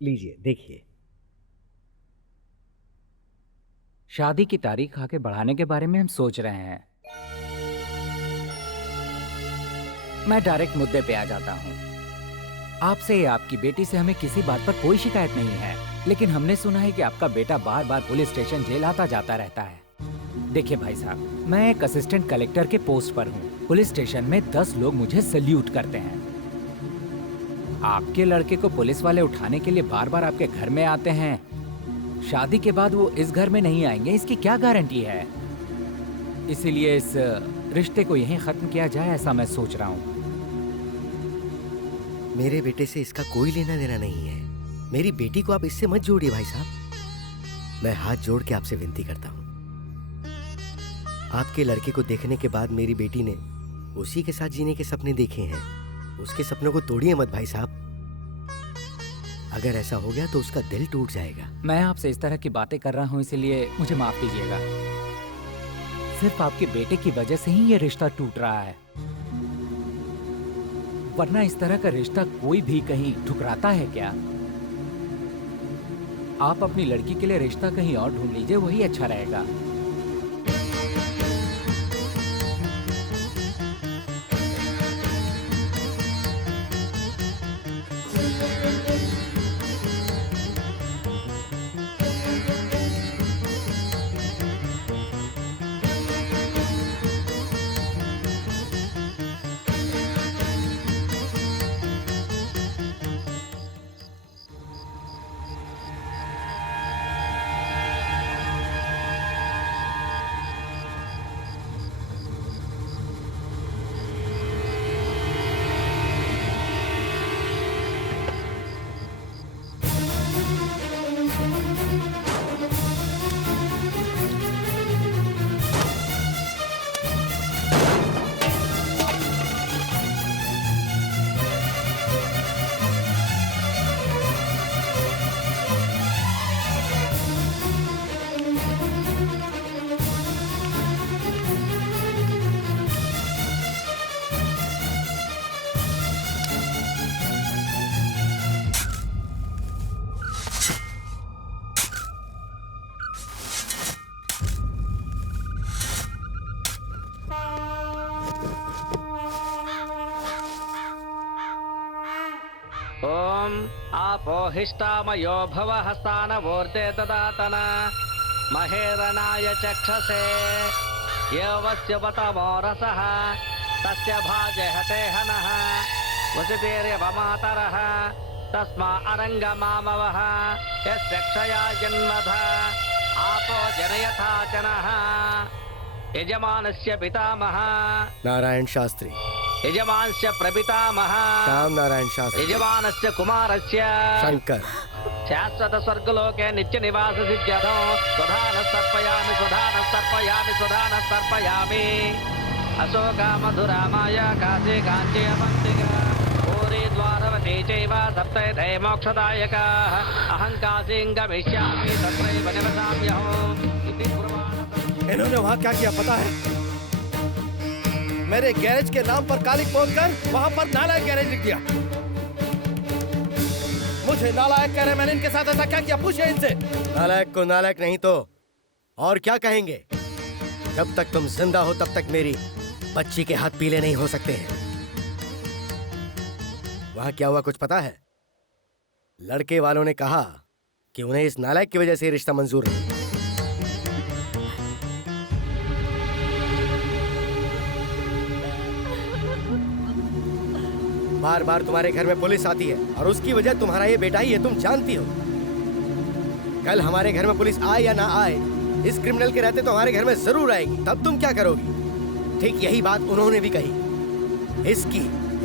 लीजिए देखिए। शादी की तारीख आगे बढ़ाने के बारे में हम सोच रहे हैं। मैं डायरेक्ट मुद्दे पे आ जाता हूँ। आपसे या आपकी बेटी से हमें किसी बात पर कोई शिकायत नहीं है, लेकिन हमने सुना है कि आपका बेटा बार बार पुलिस स्टेशन जेल आता जाता रहता है। देखिए भाई साहब, मैं एक असिस्टेंट कलेक्टर के पोस्ट पर हूँ। पुलिस स्टेशन में 10 लोग मुझे सल्यूट करते हैं। आपके लड़के को पुलिस वाले उठाने के लिए बार बार आपके घर में आते हैं। शादी के बाद वो इस घर में नहीं आएंगे, इसकी क्या गारंटी है? इसीलिए इस रिश्ते को यहीं खत्म किया जाए, ऐसा मैं सोच रहा हूँ। मेरे बेटे से इसका कोई लेना देना नहीं है। मेरी बेटी को आप इससे मत जोड़िए भाई साहब। मैं हाथ जोड़ के आपसे विनती करता हूँ। आपके लड़के को देखने के बाद मेरी बेटी ने उसी के साथ जीने के सपने देखे हैं। उसके सपनों को तोड़िए मत भाई साहब। अगर ऐसा हो गया तो उसका दिल टूट जाएगा। मैं आपसे इस तरह की बातें कर रहा हूँ, इसलिए मुझे माफ कीजिएगा। सिर्फ आपके बेटे की वजह से ही ये रिश्ता टूट रहा है, वरना इस तरह का रिश्ता कोई भी कहीं ठुकराता है क्या? आप अपनी लड़की के लिए रिश्ता कहीं और ढूंढ लीजिए, वही अच्छा रहेगा। ओम आपो हिष्टामयो भव हस्तानवोर्ते ददातन महेरनाय चक्षसे यवस्य वतमो रसः तस्य भाजे हते हनः वसितेर्यवमातरः तस्मा अरङ्गमामवः यस्य क्षया जन्मध आपो जनयथा जनः यजमानस्य पितामह नारायण शास्त्री, यजमानस्य प्रपितामह श्याम नारायण शास्त्री, यजमानस्य कुमारस्य शंकर, शाश्वत स्वर्गलोके नित्य निवास सिद्ध्यर्थो स्वधान सर्पयामि स्वधान सर्पयामि स्वधान सर्पयामि अशोका मधुरा माया काशी कांची अवंतिका पूरी द्वारवती चैव सप्तैते मोक्षदायकाः अहं काशीं गमिष्यामि तत्रैव निवसाम्यहम् इति पुराणम्। इन्होंने वहाँ क्या किया पता है? मेरे गैरेज के नाम पर कालिक पोतकर वहाँ पर नालायक गैरेज लिख दिया। मुझे नालायक कह रहे, मैंने इनके साथ ऐसा क्या किया? पूछे इनसे। नालायक को नालायक नहीं तो और क्या कहेंगे? जब तक तुम जिंदा हो तब तक मेरी बच्ची के हाथ पीले नहीं हो सकते हैं। वहां क्या हुआ कुछ पता है? लड़के वालों ने कहा कि उन्हें इस नालायक की वजह से रिश्ता मंजूर नहीं। बार बार तुम्हारे घर में पुलिस आती है और उसकी वजह तुम्हारा ये बेटा ही है, तुम जानती हो। कल हमारे घर में पुलिस आए या ना आए, इस क्रिमिनल के रहते तो हमारे घर में जरूर आएगी। तब तुम क्या करोगी? ठीक यही बात उन्होंने भी कही।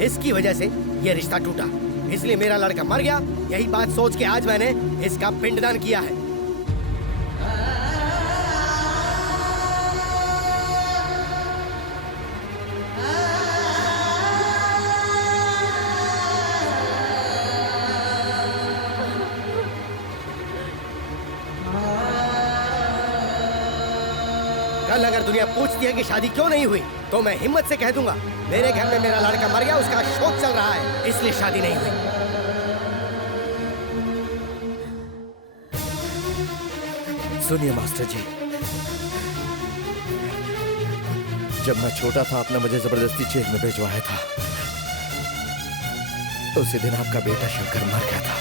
इसकी वजह से ये रिश्ता टूटा, इसलिए मेरा लड़का मर गया। यही बात सोच के आज मैंने इसका पिंडदान किया है। कल अगर दुनिया पूछती है कि शादी क्यों नहीं हुई, तो मैं हिम्मत से कह दूंगा मेरे घर में मेरा लड़का मर गया, उसका शोक चल रहा है, इसलिए शादी नहीं हुई। सुनिए मास्टर जी, जब मैं छोटा था आपने मुझे जबरदस्ती जेल में भिजवाया था। उसी दिन आपका बेटा शंकर मर गया था।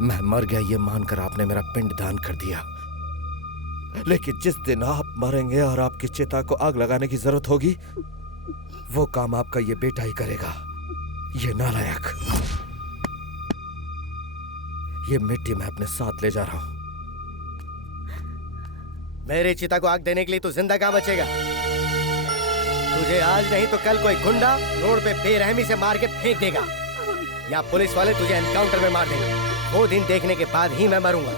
मैं मर गया ये मानकर आपने मेरा पिंड दान कर दिया, लेकिन जिस दिन आप मरेंगे और आपकी चिता को आग लगाने की जरूरत होगी, वो काम आपका ये बेटा ही करेगा। ये नालायक। ये मिट्टी मैं अपने साथ ले जा रहा हूं। मेरी चिता को आग देने के लिए तू जिंदा कहां बचेगा? तुझे आज नहीं तो कल कोई गुंडा रोड पे बेरहमी से मार के फेंक देगा, या पुलिस वाले तुझे एनकाउंटर में मार देंगे। वो दिन देखने के बाद ही मैं मरूंगा।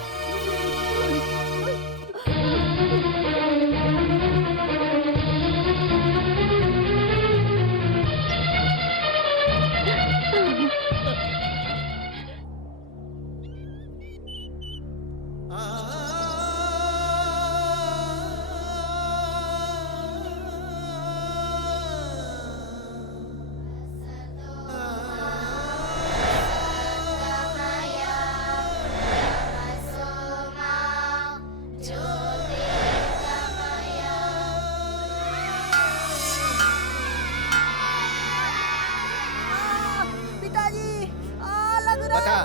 बता,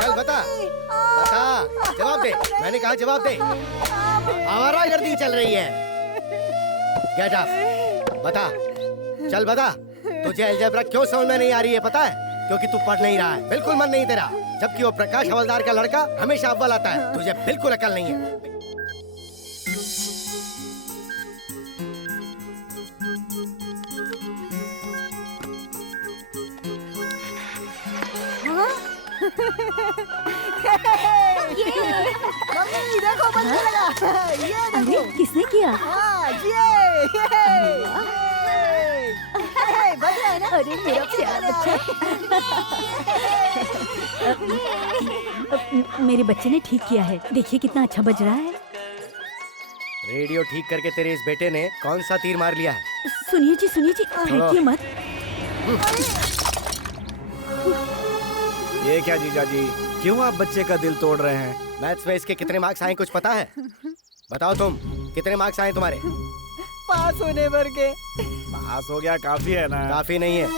चल बता, बता, जवाब दे। मैंने कहा जवाब दे। आवारागर्दी चल रही है। गेट अप, बता, चल बता। तुझे अलजेब्रा क्यों समझ में नहीं आ रही है पता है? क्योंकि तू पढ़ नहीं रहा है, बिल्कुल मन नहीं तेरा। जबकि वो प्रकाश हवलदार का लड़का हमेशा अव्वल आता है, तुझे बिल्कुल अकल नहीं है। मम्मी देखो बंदे लगा। ये अरे किसने किया? बजा है ना? अरे मेरा प्यार बच्चा। मेरे बच्चे ने ठीक किया है, देखिए कितना अच्छा बज रहा है। रेडियो ठीक करके तेरे इस बेटे ने कौन सा तीर मार लिया है? सुनिए जी, फेंकिए मत। ये क्या जीजा जी, क्यों आप बच्चे का दिल तोड़ रहे हैं? मैथ्स में इसके कितने मार्क्स आए कुछ पता है? बताओ तुम, कितने मार्क्स आए तुम्हारे? पास होने भर के। पास हो गया काफी है ना? काफी नहीं है।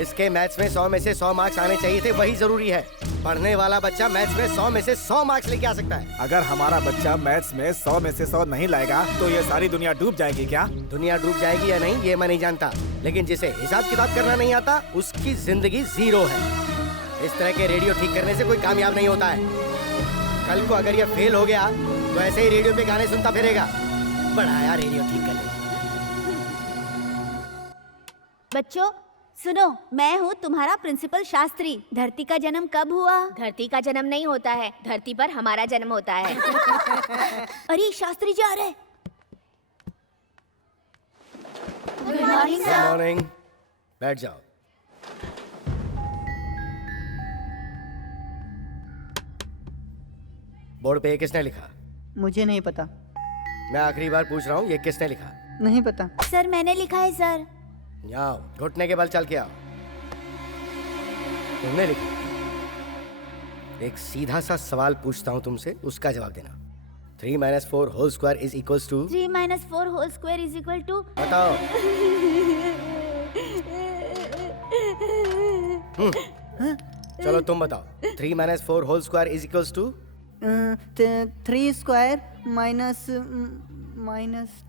इसके मैथ्स में 100 में से 100 मार्क्स आने चाहिए थे, वही जरूरी है। पढ़ने वाला बच्चा मैथ्स में 100 में से 100 मार्क्स लेके आ सकता है। अगर हमारा बच्चा मैथ्स में 100 में से 100 नहीं लाएगा तो ये सारी दुनिया डूब जाएगी क्या? दुनिया डूब जाएगी या नहीं ये मैं नहीं जानता, लेकिन जिसे हिसाब किताब करना नहीं आता उसकी जिंदगी जीरो है। इस तरह के रेडियो ठीक करने से कोई कामयाब नहीं होता है। कल को अगर ये फेल हो गया तो ऐसे ही रेडियो पे गाने सुनता फिरेगा। बड़ा यार रेडियो ठीक करने। बच्चों सुनो, मैं हूँ तुम्हारा प्रिंसिपल शास्त्री। धरती का जन्म कब हुआ? धरती का जन्म नहीं होता है, धरती पर हमारा जन्म होता है। अरे शास्त्री जी आ रहे। Good morning sir. Good morning. बैठ जाओ। बोर्ड पे ये किसने लिखा? मुझे नहीं पता। मैं आखिरी बार पूछ रहा हूँ, ये किसने लिखा? नहीं पता। सर मैंने लिखा है सर। यहाँ घुटने के बल चल के आओ। तुमने लिखा? एक सीधा सा सवाल पूछता हूँ तुमसे, उसका जवाब देना। 3 - 4 whole square is equals to? 3 - 4 whole square is equal to? बताओ। चलो तुम बताओ। 3 - 4 whole square is equals to? 3 square minus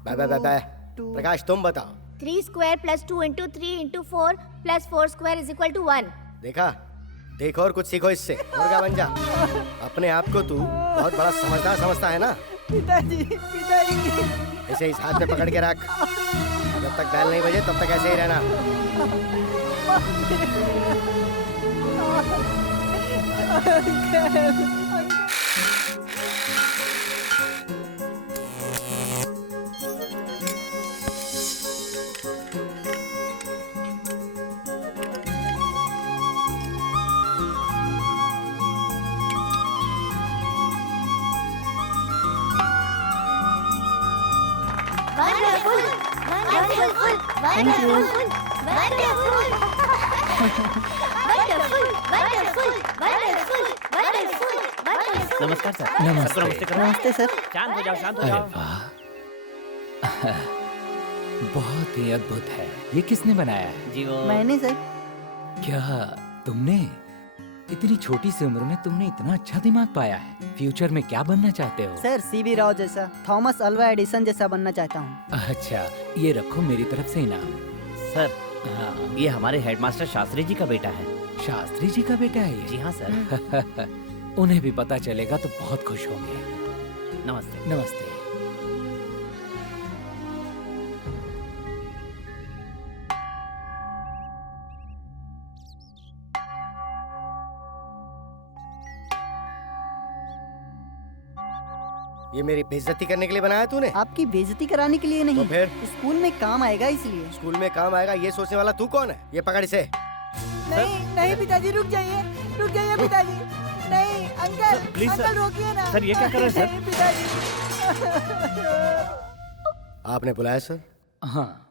Prakash तुम बताओ। 3 square plus 2 into 3 into 4 plus 4 square is equal to 1। देखा, देखो और कुछ सीखो इससे। मुर्गा बन जा। अपने आप को तू बहुत बड़ा समझदार समझता है ना? पिताजी। इसे इस हाथ में पकड़ के रख। जब तक बैल नहीं बजे तब तक ऐसे ही रहना। Wonderful! नमस्कार सर। नमस्ते। सबको नमस्ते करो। नमस्ते सर। शांत हो जाओ, शांत हो अरे जाओ। वाह बहुत ही अद्भुत है। ये किसने बनाया है? जी वो मैंने सर। क्या तुमने इतनी छोटी सी उम्र में तुमने इतना अच्छा दिमाग पाया है? फ्यूचर में क्या बनना चाहते हो? सर सीवी राव जैसा, थॉमस अल्वा एडिसन जैसा बनना चाहता हूँ। अच्छा, ये रखो मेरी तरफ से इनाम। सर, हाँ, ये हमारे हेडमास्टर शास्त्री जी का बेटा है। शास्त्री जी का बेटा है ये? जी हाँ सर। उन्हें भी पता चलेगा तो बहुत खुश होंगे। नमस्ते। नमस्ते। ये मेरी बेइज्जती करने के लिए बनाया तूने? आपकी बेइज्जती कराने के लिए नहीं, तो फिर? स्कूल में काम आएगा इसलिए। स्कूल में काम आएगा ये सोचने वाला तू कौन है? ये पकड़ इसे। नहीं नहीं पिताजी, रुक जाइए पिताजी। नहीं अंकल, प्लीज सर। अंकल रोकिए ना। सर, ये क्या कर रहे हैं सर? नहीं, पिताजी। आपने बुलाया सर? हाँ,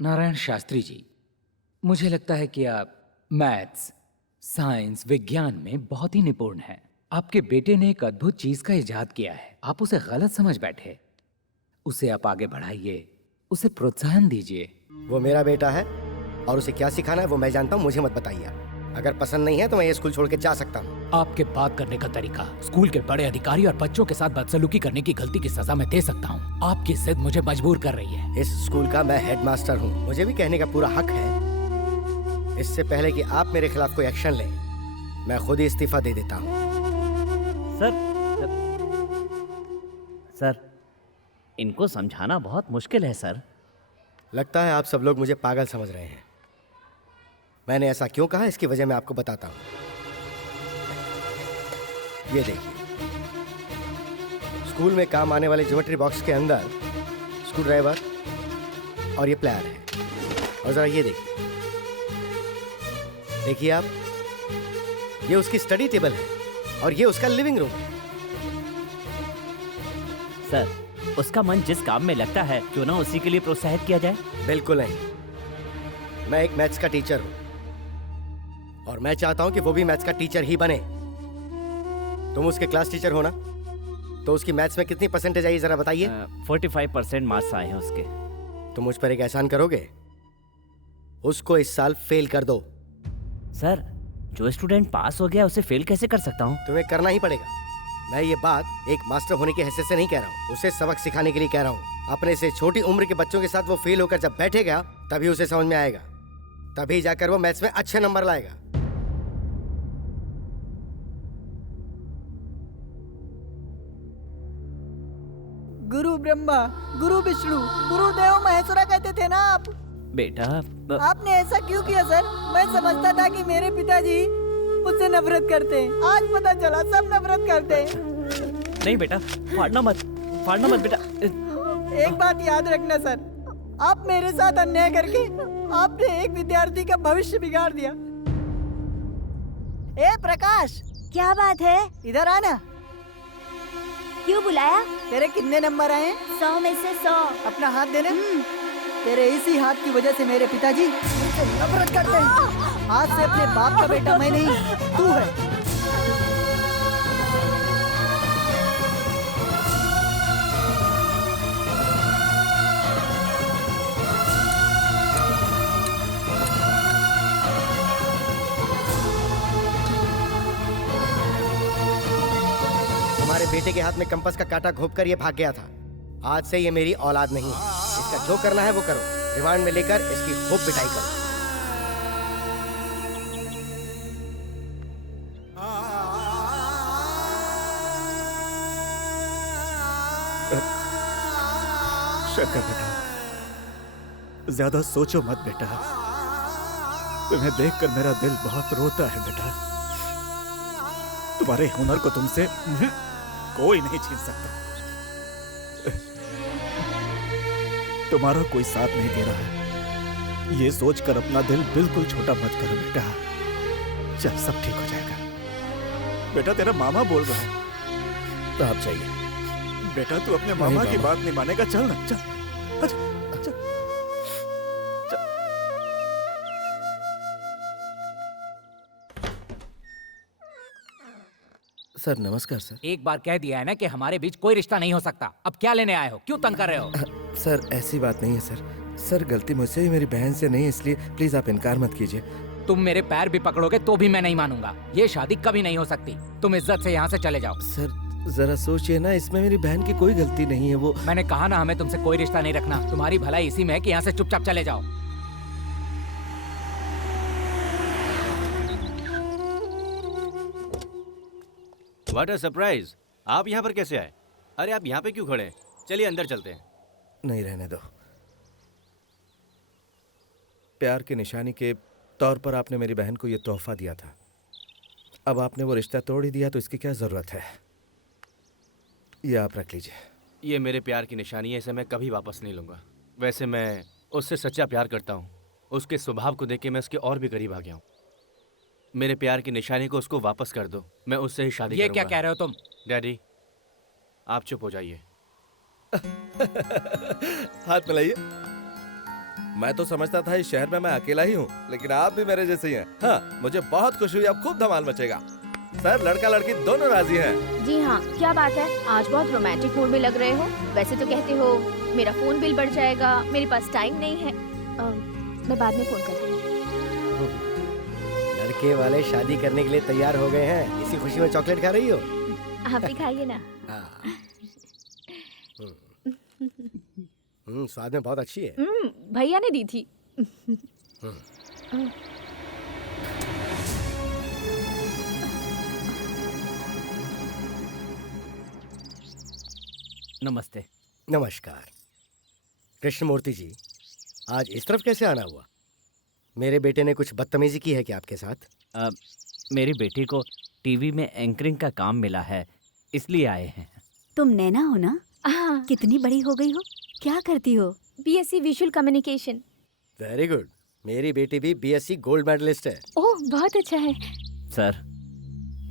नारायण शास्त्री जी, मुझे लगता है कि आप मैथ्स, साइंस, विज्ञान में बहुत ही निपुण हैं। आपके बेटे ने एक अद्भुत चीज का इजाद किया है। आप उसे गलत समझ बैठे। उसे आप आगे बढ़ाइए, उसे प्रोत्साहन दीजिए। वो मेरा बेटा है और उसे क्या सिखाना है वो मैं जानता हूँ, मुझे मत बताइए। अगर पसंद नहीं है तो मैं ये स्कूल छोड़ के जा सकता हूँ। आपके बात करने का तरीका, स्कूल के बड़े अधिकारी और बच्चों के साथ बदसलूकी करने की गलती की सजा मैं दे सकता हूँ। आपकी जिद मुझे मजबूर कर रही है। इस स्कूल का मैं हेडमास्टर हूँ, मुझे भी कहने का पूरा हक है। इससे पहले कि आप मेरे खिलाफ कोई एक्शन लें, मैं खुद ही इस्तीफा दे देता हूँ। सर, इनको समझाना बहुत मुश्किल है सर। लगता है आप सब लोग मुझे पागल समझ रहे हैं। मैंने ऐसा क्यों कहा इसकी वजह मैं आपको बताता हूँ। ये देखिए, स्कूल में काम आने वाले ज्योमेट्री बॉक्स के अंदर स्क्रू ड्राइवर और ये प्लायर है। और जरा ये देखिए आप, ये उसकी स्टडी टेबल है और ये उसका लिविंग रूम है। सर, उसका मन जिस काम में लगता है क्यों ना उसी के लिए प्रोत्साहित किया जाए? बिल्कुल नहीं, मैं एक मैथ्स का टीचर हूँ और मैं चाहता हूँ कि वो भी मैथ्स का टीचर ही बने। तुम उसके क्लास टीचर हो ना, तो उसकी मैथ्स में कितनी परसेंटेज आई जरा बताइए। 45% मार्क्स आए हैं उसके। तो मुझ पर एक एहसान करोगे, उसको इस साल फेल कर दो। सर, जो स्टूडेंट पास हो गया उसे फेल कैसे कर सकता हूँ? तुम्हें करना ही पड़ेगा। मैं ये बात एक मास्टर होने की हैसियत से नहीं कह रहा हूँ, उसे सबक सिखाने के लिए कह रहा हूँ। अपने से छोटी उम्र के बच्चों के साथ वो फेल होकर जब बैठेगा तभी उसे समझ में आएगा, तभी जाकर वो मैथ्स में अच्छे नंबर लाएगा। गुरु ब्रह्मा, गुरु विष्णु, गुरुदेव महेश्वरा कहते थे ना आप। बेटा, आपने ऐसा क्यों किया सर? मैं समझता था कि मेरे पिताजी मुझसे नफरत करते हैं, आज पता चला सब नफरत करते हैं। नहीं बेटा, फाड़ना मत बेटा। एक बात याद रखना सर, आप मेरे साथ अन्याय करके आपने एक विद्यार्थी का भविष्य बिगाड़ दिया। ए प्रकाश, क्या बात है? इधर आना। क्यों बुलाया? तेरे कितने नंबर आए? 100 में से 100। अपना हाथ देना। तेरे इसी हाथ की वजह से मेरे पिताजी मुझसे नफरत करते हैं। आज से अपने बाप का बेटा मैं नहीं, तू है। तुम्हारे बेटे के हाथ में कंपास का कांटा घोंपकर ये भाग गया था। आज से ये मेरी औलाद नहीं है। इसका जो करना है वो करो, रिमांड में लेकर इसकी खूब पिटाई करो। शंकर बेटा, ज्यादा सोचो मत बेटा। तुम्हें देखकर मेरा दिल बहुत रोता है बेटा। तुम्हारे हुनर को तुमसे कोई नहीं छीन सकता। तुम्हारा कोई साथ नहीं दे रहा है, ये सोचकर अपना दिल बिल्कुल छोटा मत करो बेटा। चल, सब ठीक हो जाएगा। बेटा, तेरा मामा बोल रहा है। तो आप चाहिए बेटा, तू अपने मामा की बात नहीं मानेगा। चल ना, चल। अच्छा, अच्छा। सर नमस्कार सर। एक बार कह दिया है ना कि हमारे बीच कोई रिश्ता नहीं हो सकता। अब क्या लेने आए हो? क्यों तंग कर रहे हो? सर ऐसी बात नहीं है सर। सर गलती मुझसे ही, मेरी बहन से नहीं, इसलिए प्लीज आप इनकार मत कीजिए। तुम मेरे पैर भी पकड़ोगे तो भी मैं नहीं मानूंगा। ये शादी कभी नहीं हो सकती। तुम इज्जत से यहाँ से चले जाओ। सर जरा सोचिए ना, इसमें मेरी बहन की कोई गलती नहीं है। वो मैंने कहा ना, हमें तुमसे कोई रिश्ता नहीं रखना। तुम्हारी भलाई इसी में है कि यहाँ से चुपचाप चले जाओ। What a surprise! आप यहाँ पर कैसे आए? अरे आप यहाँ पे क्यों खड़े हैं? चलिए अंदर चलते हैं। नहीं, रहने दो। प्यार की निशानी के तौर पर आपने मेरी बहन को ये तोहफा दिया था। अब आपने वो रिश्ता तोड़ ही दिया तो इसकी क्या जरूरत है? ये आप रख लीजिए। ये मेरे प्यार की निशानी है, इसे मैं कभी वापस नहीं लूँगा। वैसे मैं उससे सच्चा प्यार करता हूँ। उसके स्वभाव को देख के मैं उसके और भी करीब आ गया हूँ। मेरे प्यार की निशानी को उसको वापस कर दो, मैं उससे ही शादी करूँगा। ये क्या कह रहे हो तुम? डैडी आप चुप हो जाइए। हाथ मिलाइए। मैं तो समझता था इस शहर में मैं अकेला ही हूँ, लेकिन आप भी मेरे जैसे ही हैं। हाँ, मुझे बहुत खुशी हुई। अब खूब धमाल मचेगा। सर लड़का लड़की दोनों राजी हैं। जी हाँ, क्या बात है? आज बहुत रोमांटिक मूड में लग रहे हो। वैसे तो कहते हो मेरा फोन बिल बढ़ जाएगा, मेरे पास टाइम नहीं है। मैं बाद में फोन करती हूँ। लड़के वाले शादी करने के लिए तैयार हो गए हैं। इसी खुशी में चॉकलेट खा रही हो? आप भी खाइए ना। स्वाद में बहुत अच्छी है। भैया ने दी थी। नमस्ते। नमस्कार। कृष्णमूर्ति जी, आज इस तरफ कैसे आना हुआ? मेरे बेटे ने कुछ बदतमीजी की है क्या आपके साथ? मेरी बेटी को टीवी में एंकरिंग का काम मिला है, इसलिए आए हैं। तुम नैना हो ना? हाँ। कितनी बड़ी हो गई हो? क्या करती हो? BSc visual communication. Very good. मेरी बेटी भी BSc गोल्ड मेडलिस्ट है। ओह, बहुत अच्छा है। सर,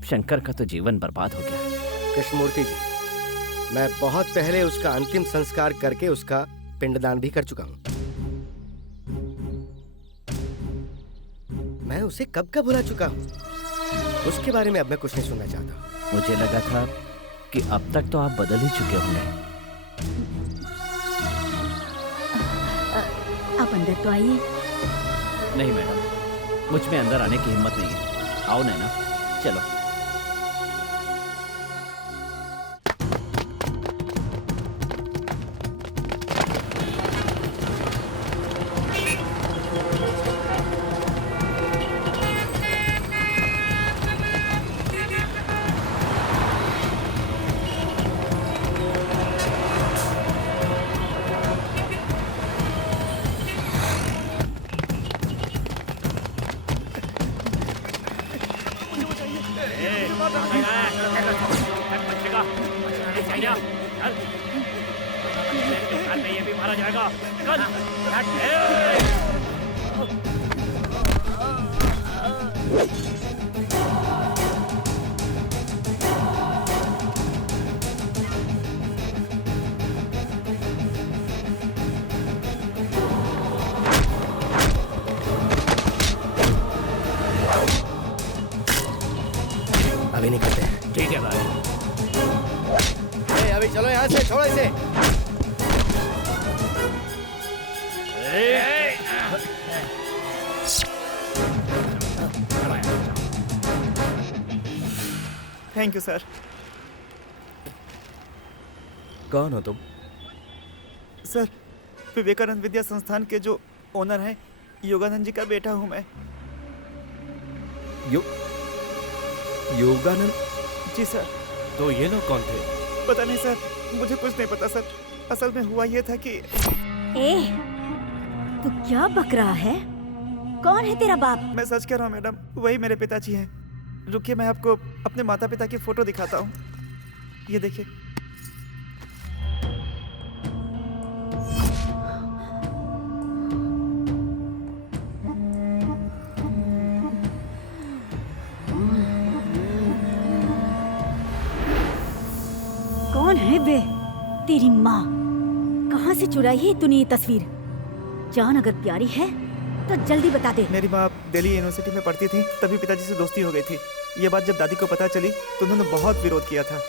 शंकर का तो जीवन बर्बाद हो गया। कृष्णमूर्ति जी, मैं बहुत पहले उसका अंतिम संस्कार करके उसका पिंडदान भी कर चुका हूँ। मैं उसे कब का भुला चुका हूँ। उसके बारे में अब मैं कुछ नहीं सुनना चाहता। मुझे लगा था कि अब तक तो आप बदल ही चुके होंगे। आप अंदर तो आइए। नहीं मैडम, मुझ में अंदर आने की हिम्मत नहीं है। आओ नैना, चलो। अभी नहीं करते हैं। ठीक है भाई। अभी चलो यहाँ से, छोड़ो इसे। Thank you sir. कौन हो तुम? सर, विवेकानंद विद्या संस्थान के जो ओनर हैं, योगानंद जी का बेटा हूँ मैं। योगानंद जी सर। तो ये लोग कौन थे? पता नहीं सर, मुझे कुछ नहीं पता सर। असल में हुआ ये था कि तू क्या बक रहा है? कौन है तेरा बाप? मैं सच कह रहा हूँ मैडम, वही मेरे पिताजी हैं। रुकिए, मैं आपको अपने माता पिता की फोटो दिखाता हूँ। ये देखिए। कौन है वे? तेरी माँ? कहाँ से चुराई है तूने ये तस्वीर? जान अगर प्यारी है तो जल्दी बता दे। मेरी माँ दिल्ली यूनिवर्सिटी में पढ़ती थी, तभी पिताजी से दोस्ती हो गई थी। ये बात जब दादी को पता चली तो उन्होंने बहुत विरोध किया था।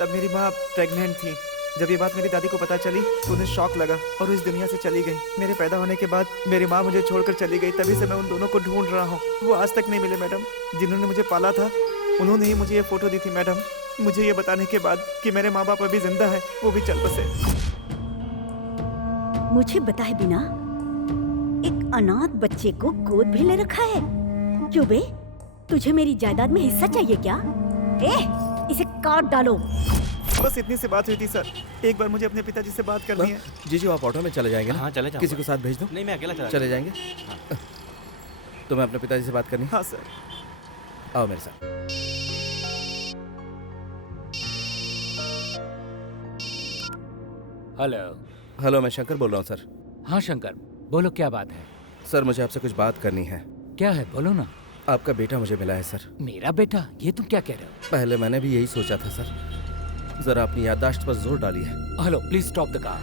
तब मेरी माँ प्रेग्नेंट थी। जब ये बात मेरी दादी को पता चली तो उन्हें शॉक लगा और वो इस दुनिया से चली गई। मेरे पैदा होने के बाद मेरी माँ मुझे छोड़कर चली गई। तभी से मैं उन दोनों को ढूंढ रहा हूँ। वो आज तक नहीं मिले मैडम। जिन्होंने मुझे पाला था उन्होंने ही मुझे ये फोटो दी थी मैडम, मुझे ये बताने के बाद कि मेरे माँ बाप अभी जिंदा है, वो भी चल बसे। मुझे बताए बिना एक अनाथ बच्चे को गोद भी ले रखा है। क्यों बे, तुझे मेरी जायदाद में हिस्सा चाहिए क्या? इसे काट डालो। बस इतनी सी बात हुई थी सर। एक बार मुझे अपने पिताजी से बात करनी है। जीजू आप ऑटो में चले जाएंगे ना? हाँ चले जाऊंगा। किसी को साथ भेज दो। नहीं मैं अकेला चले जाएंगे। तुम्हें अपने पिताजी से बात करनी? हाँ सर। आओ मेरे साथ। हेलो। हेलो, मैं शंकर बोल रहा हूँ सर। हाँ शंकर, बोलो क्या बात है? सर मुझे आपसे कुछ बात करनी है। क्या है, बोलो ना। आपका बेटा मुझे मिला है सर। मेरा बेटा? ये तुम क्या कह रहे हो? पहले मैंने भी यही सोचा था सर। जरा अपनी याददाश्त पर जोर डालिए। Hello, please stop the car.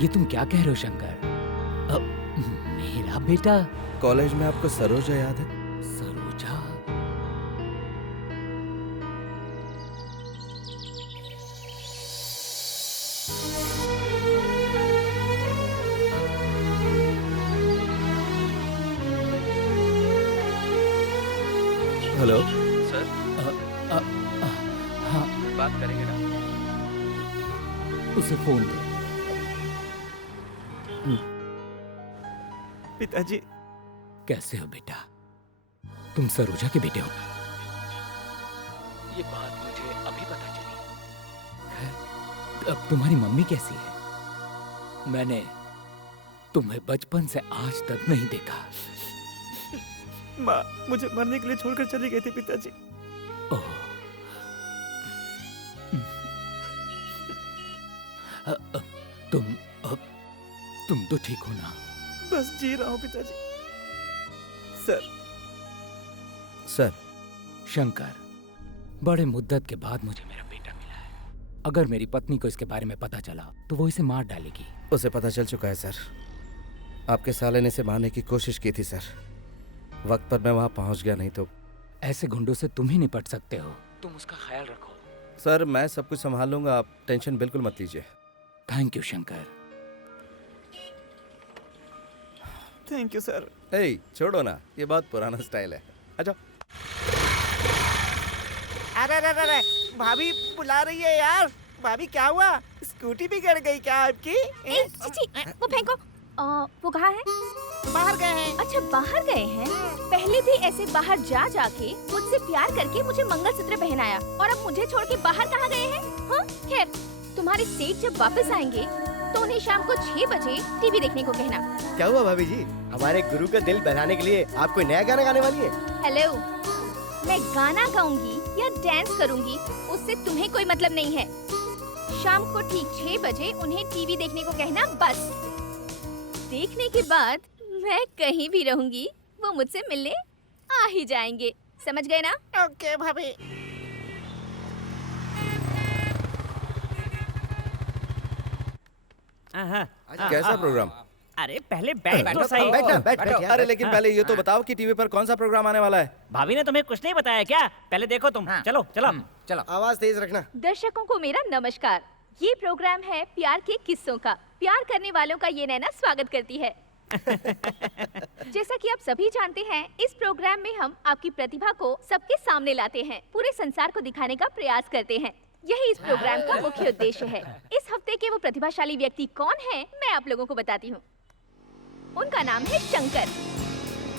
ये तुम क्या कह रहे हो शंकर? मेरा बेटा? कॉलेज में आपको सरोजा याद है? सरोजा? Hello sir. हाँ बात करेंगे ना? उसे फोन दो। पिताजी। कैसे हो बेटा? तुम सरोजा के बेटे हो ना? ये बात मुझे अभी पता चली। अब तुम्हारी मम्मी कैसी है? मैंने तुम्हें बचपन से आज तक नहीं देखा। माँ मुझे मरने के लिए छोड़कर चली गई थी पिताजी। ओह। तुम तो ठीक हो ना? बस जी रहा हूँ पिताजी। सर। सर। शंकर, बड़े मुद्दत के बाद मुझे मेरा बेटा मिला है। अगर मेरी पत्नी को इसके बारे में पता चला तो वो इसे मार डालेगी। उसे पता चल चुका है सर। आपके साले ने इसे मारने की कोशिश की थी सर। वक्त पर मैं वहां पहुंच गया, नहीं तो। ऐसे गुंडों से तुम ही निपट सकते हो। तुम उसका ख्याल रखो। सर मैं सब कुछ संभाल लूंगा, आप टेंशन बिल्कुल मत लीजिए। Thank you Shankar. Thank you sir. छोड़ो ना, ये बहुत पुराना स्टाइल है। अच्छा। अरे भाभी बुला रही है यार। भाभी क्या हुआ? स्कूटी बिगड़ गई क्या आपकी? वो फेंको। वो कहाँ है? बाहर गए हैं। अच्छा बाहर गए हैं। पहले भी ऐसे बाहर जा जाके मुझसे प्यार करके मुझे मंगलसूत्र पहनाया और अब मुझे छोड़ के बाहर कहाँ गए हैं? हाँ खैर, तुम्हारे सेठ जब वापस आएंगे तो उन्हें शाम को 6 बजे टीवी देखने को कहना। क्या हुआ भाभी जी? हमारे गुरु का दिल बहलाने के लिए आप कोई नया गाना गाने वाली है? हेलो, मैं गाना गाऊंगी या डांस करूंगी उससे तुम्हें कोई मतलब नहीं है। शाम को ठीक 6 बजे उन्हें टीवी देखने को कहना बस। देखने के बाद मैं कहीं भी रहूंगी, वो मुझसे मिलने आ ही जाएंगे। समझ गए ना? ओके भाभी। कैसा प्रोग्राम? अरे पहले बैठो सही। बैठो। अरे लेकिन पहले ये तो बताओ कि टीवी पर कौन सा प्रोग्राम आने वाला है? भाभी ने तुम्हें कुछ नहीं बताया क्या? पहले देखो तुम। चलो चलो चलो। आवाज तेज रखना। दर्शकों को मेरा नमस्कार। ये प्रोग्राम है प्यार के किस्सों का। प्यार करने वालों का ये नैना स्वागत करती है। जैसा कि आप सभी जानते हैं, इस प्रोग्राम में हम आपकी प्रतिभा को सबके सामने लाते हैं, पूरे संसार को दिखाने का प्रयास करते हैं। यही इस प्रोग्राम का मुख्य उद्देश्य है। इस हफ्ते के वो प्रतिभाशाली व्यक्ति कौन हैं, मैं आप लोगों को बताती हूँ। उनका नाम है शंकर।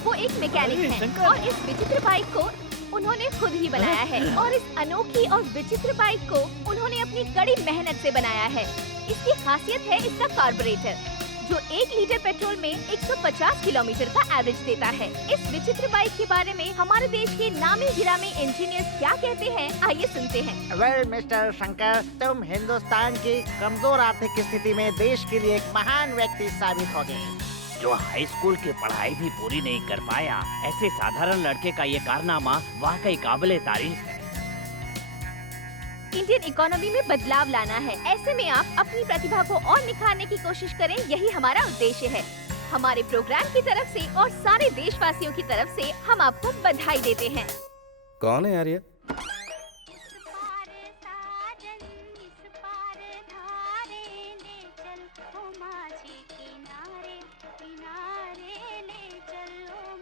वो एक मैकेनिक हैं और इस विचित्र बाइक को उन्होंने खुद ही बनाया है। और इस अनोखी और विचित्र बाइक को उन्होंने अपनी कड़ी मेहनत से बनाया है। इसकी खासियत है इसका कार्बोरेटर, जो 1 लीटर पेट्रोल में 150 किलोमीटर का एवरेज देता है। इस विचित्र बाइक के बारे में हमारे देश के नामी गिरामी इंजीनियर्स क्या कहते हैं, आइए सुनते हैं। वेल मिस्टर शंकर, तुम हिंदुस्तान की कमजोर आर्थिक स्थिति में देश के लिए एक महान व्यक्ति साबित हो गए। जो हाई स्कूल की पढ़ाई भी पूरी नहीं कर पाया, ऐसे साधारण लड़के का ये कारनामा वाकई काबिले तारीफ है। इंडियन इकोनॉमी में बदलाव लाना है। ऐसे में आप अपनी प्रतिभा को और निखारने की कोशिश करें, यही हमारा उद्देश्य है। हमारे प्रोग्राम की तरफ से और सारे देशवासियों की तरफ से हम आपको बधाई देते हैं। कौन है यार ये?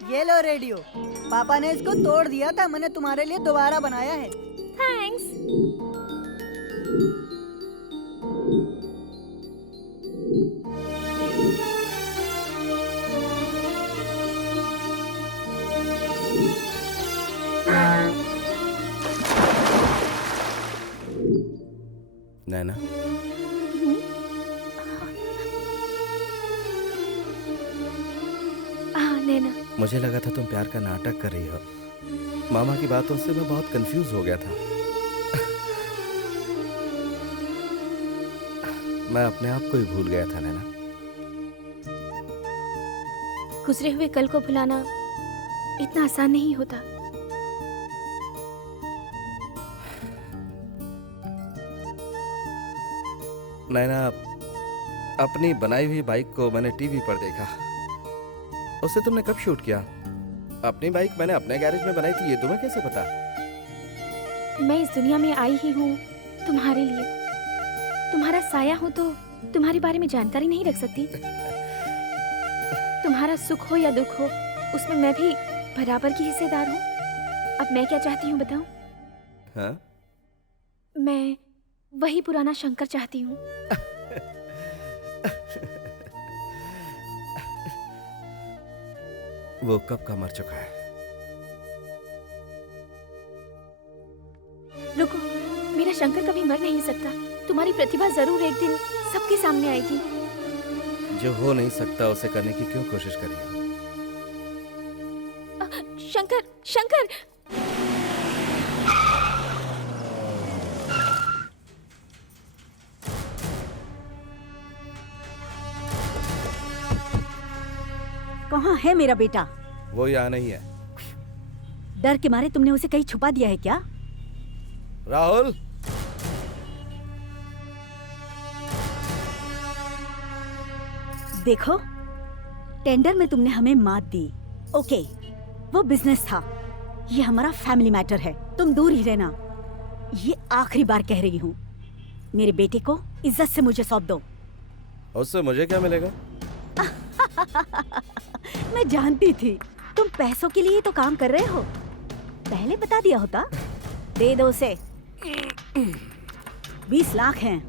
ये लो रेडियो, पापा ने इसको तोड़ दिया था, मैंने तुम्हारे लिए दोबारा बनाया है। थैंक्स। नैना, नैना, मुझे लगा था तुम प्यार का नाटक कर रही हो। मामा की बातों से मैं बहुत कंफ्यूज हो गया था। मैं अपने आप को ही भूल गया था नैना। गुजरे हुए कल को भुलाना इतना आसान नहीं होता। नैना, अपनी बनाई हुई बाइक को मैंने टीवी पर देखा। उसे तुमने कब शूट किया? अपनी बाइक मैंने अपने गैरेज में बनाई थी, ये तुम्हें कैसे पता? मैं इस दुनिया में आई ही हूँ तुम्हारे लिए। तुम्हारा साया हूँ तो तुम्हारे बारे में जानकारी नहीं रख सकती। तुम्हारा सुख हो या दुख हो, उसमें मैं भी बराबर की हिस्सेदार हूँ। अब मैं क्या चाहती हूँ बताऊँ? हाँ? मैं वही पुराना शंकर चाहती हूँ। वो कब का मर चुका है। रुको, मेरा शंकर कभी मर नहीं सकता। तुम्हारी प्रतिभा जरूर एक दिन सबके सामने आएगी। जो हो नहीं सकता उसे करने की क्यों कोशिश करी? शंकर, शंकर! कहाँ है मेरा बेटा? वो यहाँ नहीं है। डर के मारे तुमने उसे कहीं छुपा दिया है क्या? राहुल, देखो, टेंडर में तुमने हमें मात दी। ओके, वो बिजनेस था, ये हमारा फैमिली मैटर है। तुम दूर ही रहना। ये आखिरी बार कह रही हूँ, मेरे बेटे को इज्जत से मुझे सौंप दो। उससे मुझे क्या मिलेगा? मैं जानती थी तुम पैसों के लिए तो काम कर रहे हो। पहले बता दिया होता। दे दो उसे। 20 लाख हैं।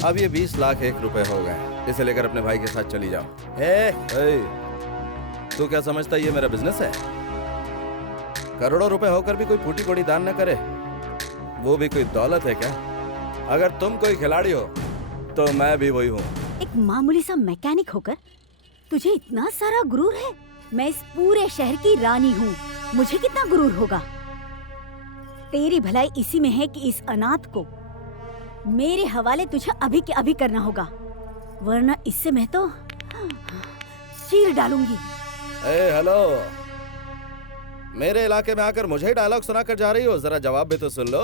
अब ये 20 लाख 1 रुपए हो गए। इसे लेकर अपने भाई के साथ चली जाओ। तू क्या समझता है ये मेरा बिजनेस है? करोड़ों रुपए होकर भी कोई फूटी कोड़ी दान न करे, वो भी कोई दौलत है क्या? अगर तुम कोई खिलाड़ी हो तो मैं भी वही हूँ। एक मामूली सा मैकेनिक होकर तुझे इतना सारा गुरूर है। मैं इस पूरे शहर की रानी हूँ, मुझे कितना गुरूर होगा? तेरी भलाई इसी में है कि इस अनाथ को मेरे हवाले तुझे अभी के अभी करना होगा, वरना इससे मैं तो चीर डालूंगी। हेलो, मेरे इलाके में आकर मुझे डायलॉग सुनाकर जा रही हो? जरा जवाब भी तो सुन लो।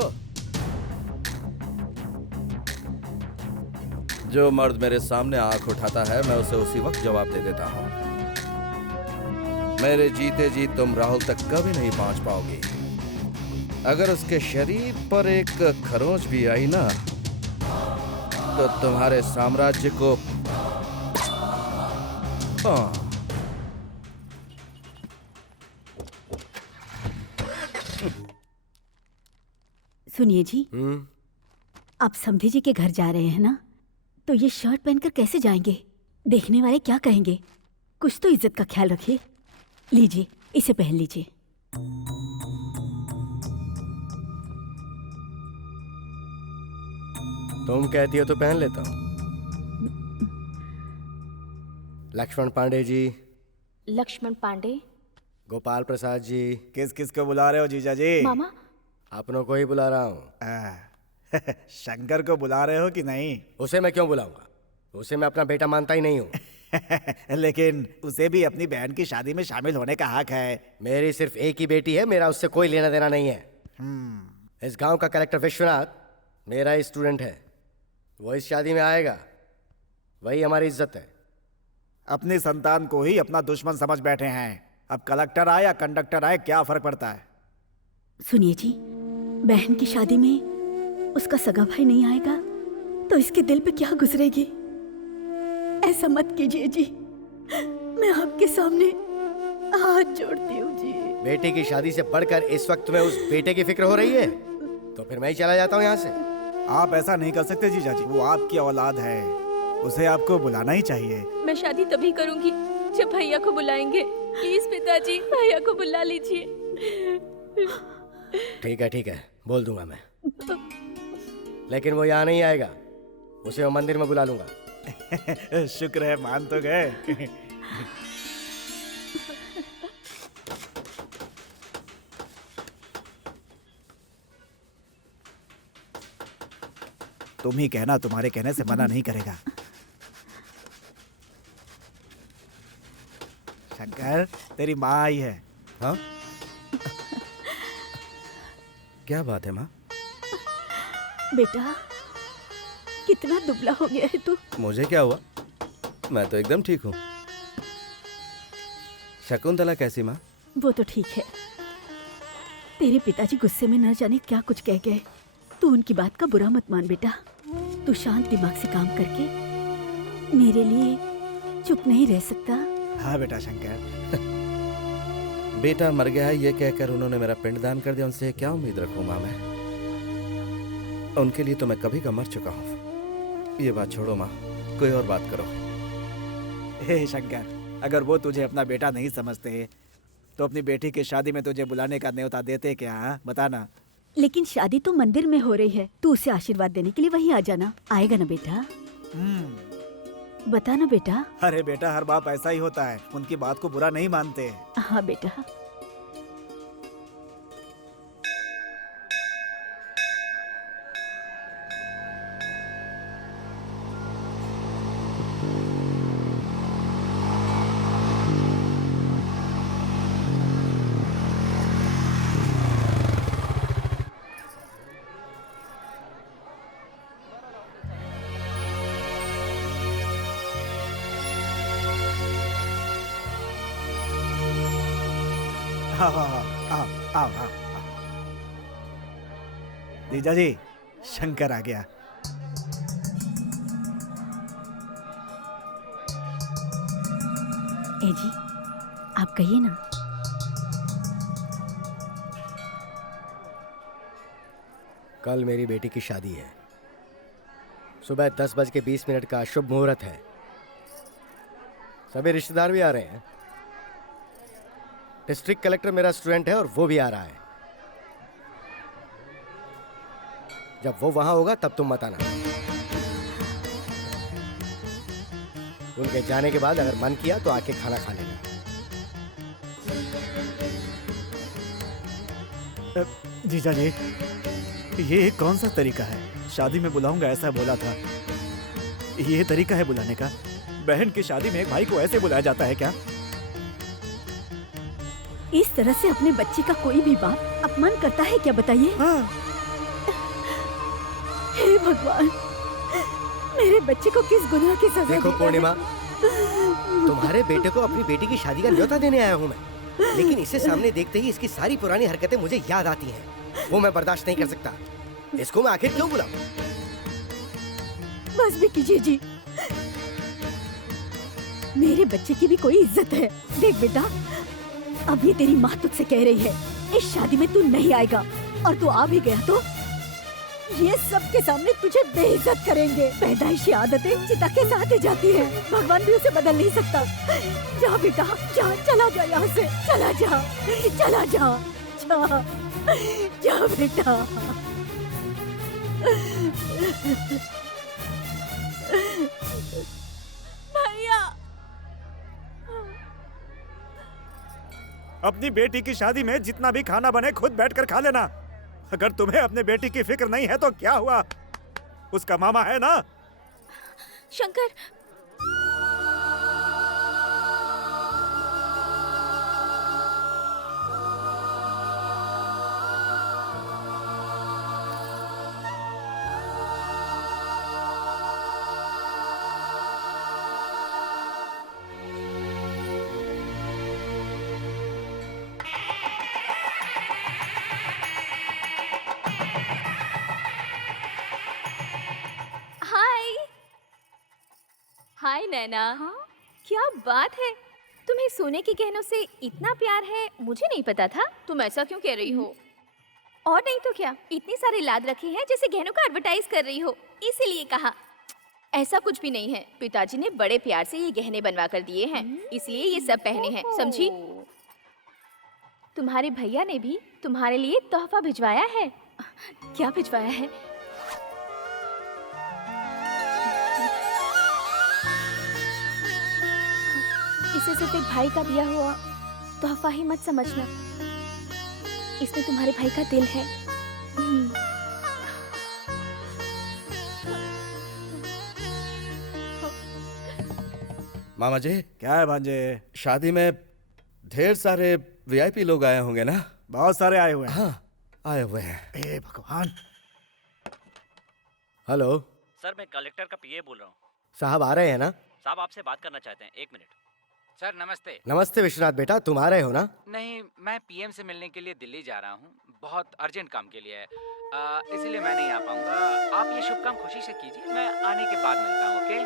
जो मर्द मेरे सामने आंख उठाता है मैं उसे उसी वक्त जवाब दे देता हूँ। मेरे जीते जी तुम राहुल तक कभी नहीं पहुंच पाओगी। अगर उसके शरीर पर एक खरोंच भी आई ना तो तुम्हारे साम्राज्य को सुनिए जी, आप समधी जी के घर जा रहे हैं ना, तो ये शर्ट पहनकर कैसे जाएंगे? देखने वाले क्या कहेंगे? कुछ तो इज्जत का ख्याल रखिए। लीजिए, इसे पहन लीजिए। तुम कहती हो तो पहन लेता हूँ। लक्ष्मण पांडे जी। लक्ष्मण पांडे? गोपाल प्रसाद जी। किस किस को बुला रहे हो जीजा जी? मामा अपनों को ही बुला रहा हूँ। शंकर को बुला रहे हो कि नहीं? उसे मैं क्यों बुलाऊंगा? उसे मैं अपना बेटा मानता ही नहीं हूँ। लेकिन उसे भी अपनी बहन की शादी में शामिल होने का हक है। मेरी सिर्फ एक ही बेटी है, मेरा उससे कोई लेना देना नहीं है। इस गांव का कलेक्टर विश्वनाथ मेरा ही स्टूडेंट है, वो इस शादी में आएगा, वही हमारी इज्जत है। अपनी संतान को ही अपना दुश्मन समझ बैठे हैं। अब कलेक्टर आए या कंडक्टर आए, क्या फर्क पड़ता है? सुनिए जी, बहन की शादी में उसका सगा भाई नहीं आएगा तो इसके दिल पे क्या गुजरेगी? ऐसा मत कीजिए जी, मैं आपके सामने हाथ जोड़ती हूँ जी। बेटी की शादी से बढ़कर इस वक्त तुम्हें उस बेटे की फिक्र हो रही है, तो फिर मैं ही चला जाता हूँ यहाँ से। आप ऐसा नहीं कर सकते जीजा जी, वो आपकी औलाद है, उसे आपको बुलाना ही चाहिए। मैं शादी तभी करूंगी जब भैया को बुलाएंगे। प्लीज पिताजी, भैया को बुला लीजिए। ठीक है, बोल दूंगा मैं, लेकिन वो यहाँ नहीं आएगा, उसे मैं मंदिर में बुला लूंगा। शुक्र है मान तो गए। तुम ही कहना, तुम्हारे कहने से मना नहीं करेगा। शंकर, तेरी माँ आई है। हाँ? क्या बात है माँ? बेटा, कितना दुबला हो गया है तू। मुझे क्या हुआ? मैं तो एकदम ठीक हूँ। शकुंतला कैसी माँ? वो तो ठीक है। तेरे पिताजी गुस्से में न जाने क्या कुछ कह गए। तू उनकी बात का बुरा मत मान बेटा। तू शांत दिमाग से काम करके मेरे लिए चुप नहीं रह सकता। हाँ बेटा शंकर। बेटा मर गया है ये कहकर उन्होंने मेरा पिंडदान कर दिया, उनसे क्या उम्मीद रखूं माँ मैं? उनके लिए तो मैं कभी का मर चुका हूँ। ये बात छोड़ो माँ, कोई और बात करो। हे शंकर, अगर वो तुझे अपना बेटा नहीं समझते तो अपनी बेटी की शादी में तुझे बुलाने का न्योता देते क्या? हाँ? बताना। लेकिन शादी तो मंदिर में हो रही है, तू उसे आशीर्वाद देने के लिए वहीं आ जाना। आएगा ना बेटा? बता ना बेटा। अरे बेटा, हर बाप ऐसा ही होता है, उनकी बात को बुरा नहीं मानते। हाँ बेटा। आओ। जीजा जी, शंकर आ गया। ए जी, आप कहिए ना। कल मेरी बेटी की शादी है। सुबह 10:20 का शुभ मुहूर्त है। सभी रिश्तेदार भी आ रहे हैं। डिस्ट्रिक्ट कलेक्टर मेरा स्टूडेंट है और वो भी आ रहा है। जब वो वहां होगा तब तुम मत आना। उनके जाने के बाद अगर मन किया तो आके खाना खा लेना। जीजा जी, ये कौन सा तरीका है? शादी में बुलाऊंगा ऐसा बोला था, ये तरीका है बुलाने का? बहन की शादी में एक भाई को ऐसे बुलाया जाता है क्या? इस तरह से अपने बच्चे का कोई भी बाप अपमान करता है क्या, बताइए? हाँ। हे भगवान, मेरे बच्चे को किस गुनाह की सजा? देखो पूर्णिमा, तुम्हारे बेटे को अपनी बेटी की शादी का न्योता देने आया हूँ मैं, लेकिन इसे सामने देखते ही इसकी सारी पुरानी हरकतें मुझे याद आती हैं। वो मैं बर्दाश्त नहीं कर सकता। इसको मैं आखिर क्यों बुलाऊं? बस भी कीजिए जी, मेरे बच्चे की भी कोई इज्जत है। देख बेटा, अभी तेरी माँ तुझसे कह रही है इस शादी में तू नहीं आएगा, और तू आ भी गया तो ये सबके सामने तुझे बेइज्जत करेंगे। पैदाइशी आदतें चिता के साथ ही जाती है, भगवान भी उसे बदल नहीं सकता। जा बेटा, जा, चला जा यहाँ से, चला जा, चला जा, जा, जा बेटा। भैया, अपनी बेटी की शादी में जितना भी खाना बने खुद बैठकर खा लेना। अगर तुम्हें अपने बेटी की फिक्र नहीं है तो क्या हुआ, उसका मामा है ना। शंकर, हाय नैना। क्या बात है, तुम्हें सोने के गहनों से इतना प्यार है, मुझे नहीं पता था। तुम ऐसा क्यों कह रही हो? और नहीं तो क्या, इतने सारे लाद रखे हैं जैसे गहनों का एडवर्टाइज कर रही हो, इसीलिए कहा। ऐसा कुछ भी नहीं है, पिताजी ने बड़े प्यार से ये गहने बनवा कर दिए हैं, इसलिए ये सब पहने हैं, समझी? तुम्हारे भैया ने भी तुम्हारे लिए तोहफा भिजवाया है। क्या भिजवाया है? इसे सिर्फ एक भाई का दिया हुआ तोहफा ही मत समझना, इसमें तुम्हारे भाई का दिल है। मामा जी। क्या है भांजे? शादी में ढेर सारे वीआईपी लोग आए होंगे ना? बहुत सारे आए हुए हैं। हाँ, आए हुए हैं। ए भगवान। हेलो सर, मैं कलेक्टर का पीए बोल रहा हूँ। साहब आ रहे हैं ना? साहब आपसे बात करना चाहते हैं, 1 मिनट। सर नमस्ते। नमस्ते विश्वनाथ बेटा, तुम आ रहे हो ना? नहीं, मैं पीएम से मिलने के लिए दिल्ली जा रहा हूँ, बहुत अर्जेंट काम के लिए है, इसीलिए मैं नहीं आ पाऊंगा। आप ये शुभ काम खुशी से कीजिए, मैं आने के बाद मिलता हूँ। ओके?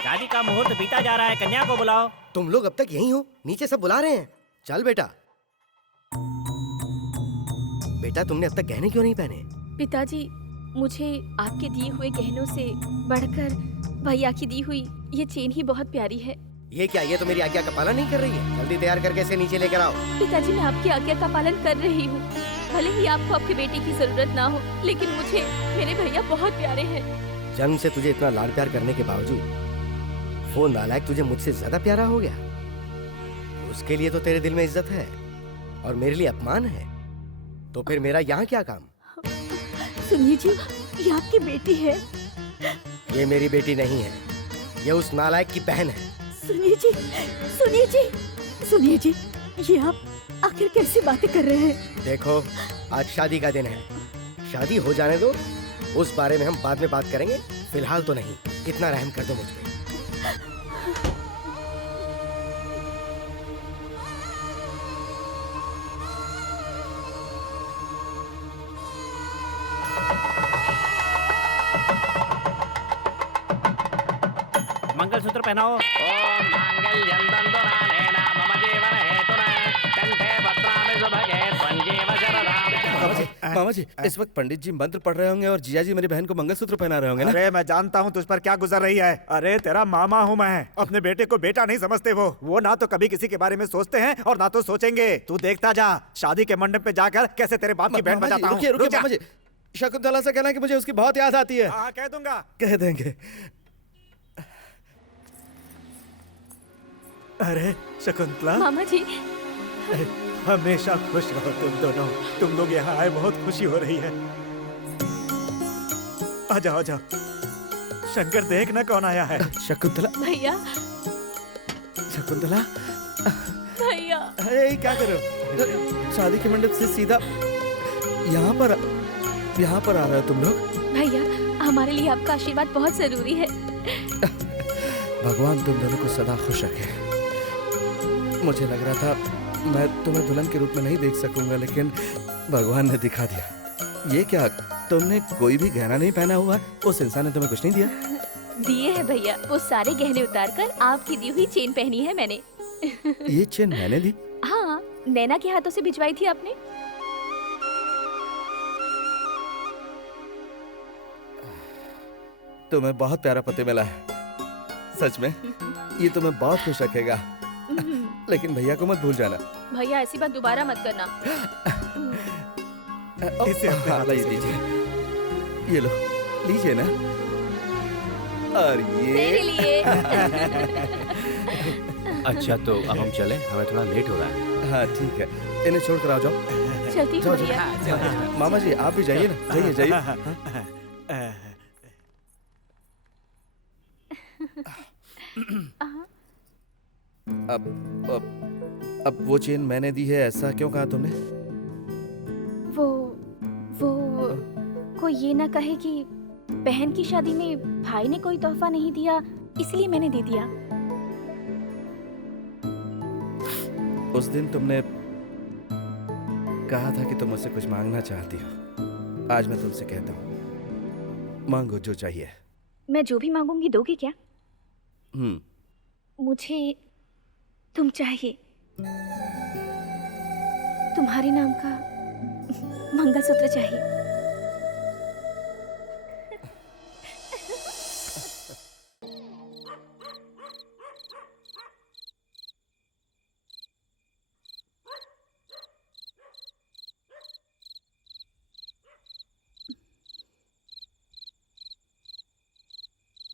शादी का मुहूर्त बीता जा रहा है, कन्या को बुलाओ। तुम लोग अब तक यहीं हो? नीचे सब बुला रहे हैं। चल बेटा। बेटा तुमने अब तक गहने क्यों नहीं पहने? पिताजी, मुझे आपके दिए हुए गहनों से बढ़कर भैया की दी हुई ये चेन ही बहुत प्यारी है। ये क्या, ये तो मेरी आज्ञा का पालन नहीं कर रही है। जल्दी तैयार करके इसे नीचे लेकर आओ। पिताजी, मैं आपकी आज्ञा का पालन कर रही हूँ। भले ही आपको आपके बेटे की जरूरत ना हो, लेकिन मुझे मेरे भैया बहुत प्यारे हैं। जन्म से तुझे इतना लाड प्यार करने के बावजूद वो नालायक तुझे मुझसे ज्यादा प्यारा हो गया। उसके लिए तो तेरे दिल में इज्जत है और मेरे लिए अपमान है, तो फिर मेरा यहाँ क्या काम? सुनिए जी, ये आपकी बेटी है। ये मेरी बेटी नहीं है, ये उस नालायक की बहन है। सुनिए जी, सुनिए जी, सुनिए जी, ये आप आखिर कैसी बातें कर रहे हैं? देखो, आज शादी का दिन है, शादी हो जाने दो, उस बारे में हम बाद में बात करेंगे, फिलहाल तो नहीं। इतना रहम कर दो मुझ पे। मंगलसूत्र पहनाओ। ओम मांगल्यं तन्तुनानेन मम जीवन हेतुना कंठे भद्रामि सुभगे त्वं शरदां। मामा जी, इस वक्त पंडित जी मंत्र पढ़ रहे होंगे और जीजा जी मेरी बहन को मंगलसूत्र पहना रहे होंगे ना? अरे मैं जानता हूँ तुझ पर क्या गुजर रही है। अरे तेरा मामा हूँ मैं, अपने बेटे को बेटा नहीं समझते। वो ना तो कभी किसी के बारे में सोचते हैं और ना तो सोचेंगे। तू देखता जा, शादी के मंडप पे जाकर कैसे तेरे बाप की बहन बजाता हूँ। रुकिए मामा जी, शकुंतला से कहना कि मुझे उसकी बहुत याद आती है। हाँ, कह दूंगा। कह देंगे। अरे शकुंतला। मामा जी। हमेशा खुश रहो तुम दोनों। तुम लोग यहाँ आए, बहुत खुशी हो रही है। आ जाओ, आ जाओ। शंकर, देख ना कौन आया है। शकुंतला। भैया। शकुंतला। भैया। अरे क्या कर रहे हो? शादी के मंडप से सीधा यहाँ पर आ रहे हो तुम लोग? भैया, हमारे लिए आपका आशीर्वाद बहुत जरूरी है। भगवान तुम दोनों को सदा खुश रखे। मुझे लग रहा था मैं तुम्हें दुल्हन के रूप में नहीं देख सकूंगा, लेकिन भगवान ने दिखा दिया। ये क्या, तुमने कोई भी गहना नहीं पहना हुआ? उस इंसान ने तुम्हें कुछ नहीं दिया? दिए है भैया, वो सारे गहने उतार कर आपकी दी हुई चेन पहनी है मैंने। ये चेन मैंने दी? हाँ, नैना के हाथों से भिजवाई थी आपने। तुम्हें बहुत प्यारा पति मिला है, सच में। ये तुम्हें बहुत खुश रखेगा। लेकिन भैया को मत भूल जाना। भैया, ऐसी बात दोबारा मत करना। इसे हाँ, लीजिए, ये लो, लीजिए ना। और मेरे लिए। अच्छा तो अब हम चलें, हमें थोड़ा लेट हो रहा है। हाँ ठीक है, इन्हें छोड़ कर आ जाओ। चलती जाओ, हूँ जाओ। भैया। मामा जी आप भी जाइए ना, जाइए जाइए। अब वो चेन मैंने दी है, ऐसा क्यों कहा तुमने? वो कोई ये ना कहे कि बहन की शादी में भाई ने कोई तोहफा नहीं दिया, इसलिए मैंने दे दिया। उस दिन तुमने कहा था कि तुम मुझसे कुछ मांगना चाहती हो। आज मैं तुमसे कहता हूँ, मांगो जो चाहिए। मैं जो भी मांगूंगी दोगे क्या? मुझे तुम चाहिए। तुम्हारे नाम का मंगलसूत्र चाहिए।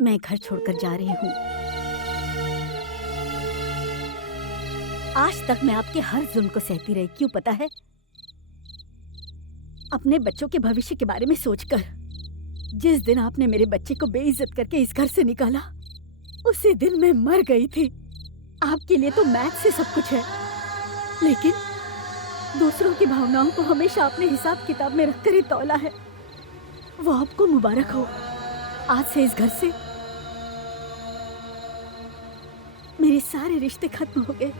मैं घर छोड़कर जा रही हूँ। आज तक मैं आपके हर जुल्म को सहती रही, क्यों पता है? अपने बच्चों के भविष्य के बारे में सोचकर। जिस दिन आपने मेरे बच्चे को बेइज्जत करके इस घर से निकाला, उसी दिन मैं मर गई थी। आपके लिए तो मैथ से सब कुछ है, लेकिन दूसरों की भावनाओं को हमेशा अपने हिसाब किताब में रखकर ही तौला है। वो आपको मुबारक हो। आज से इस घर से मेरे सारे रिश्ते खत्म हो गए।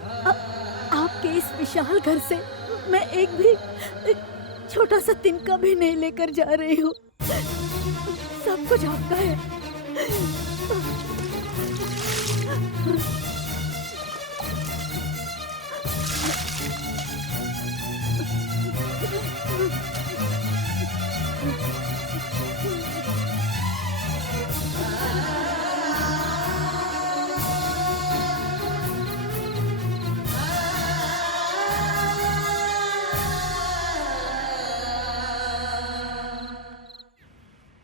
आपके इस विशाल घर से मैं एक भी छोटा सा तिनका भी नहीं लेकर जा रही हूँ। सब कुछ आपका है।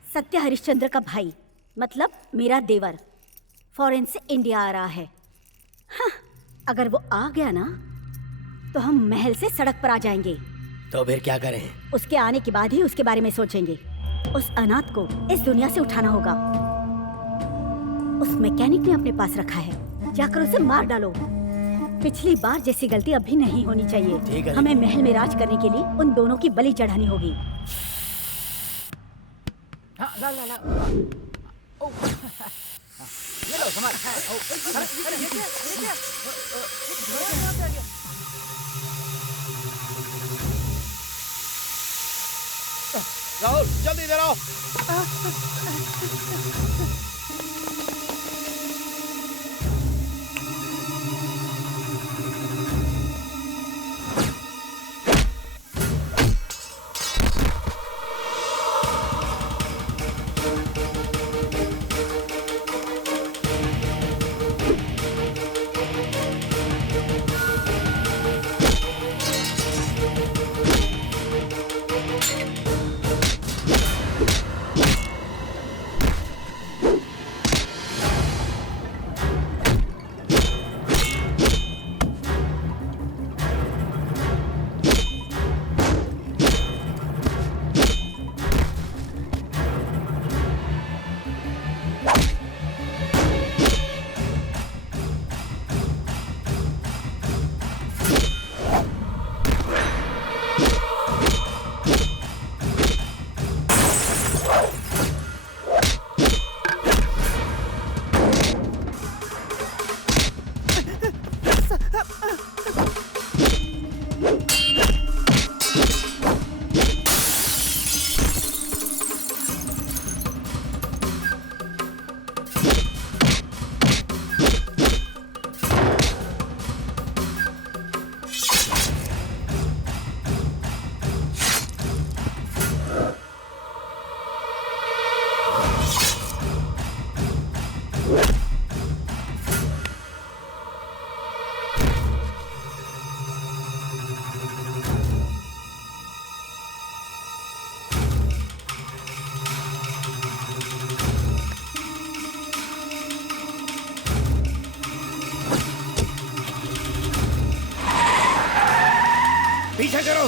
सत्य हरिश्चंद्र का भाई, मतलब मेरा देवर, फॉरेन से इंडिया आ रहा है। हाँ, अगर वो आ गया ना तो हम महल से सड़क पर आ जाएंगे। तो फिर क्या करें? उसके आने के बाद ही उसके बारे में सोचेंगे। उस अनाथ को इस दुनिया से उठाना होगा। उस मैकेनिक ने अपने पास रखा है, जाकर उसे मार डालो। पिछली बार जैसी गलती अब भी नहीं होनी चाहिए। हमें महल में राज करने के लिए उन दोनों की बलि चढ़ानी होगी। हाँ, ला ला ला। ओ, ये लो समार। अरे ये क्या? राहुल जल्दी इधर आओ। पीछे करो।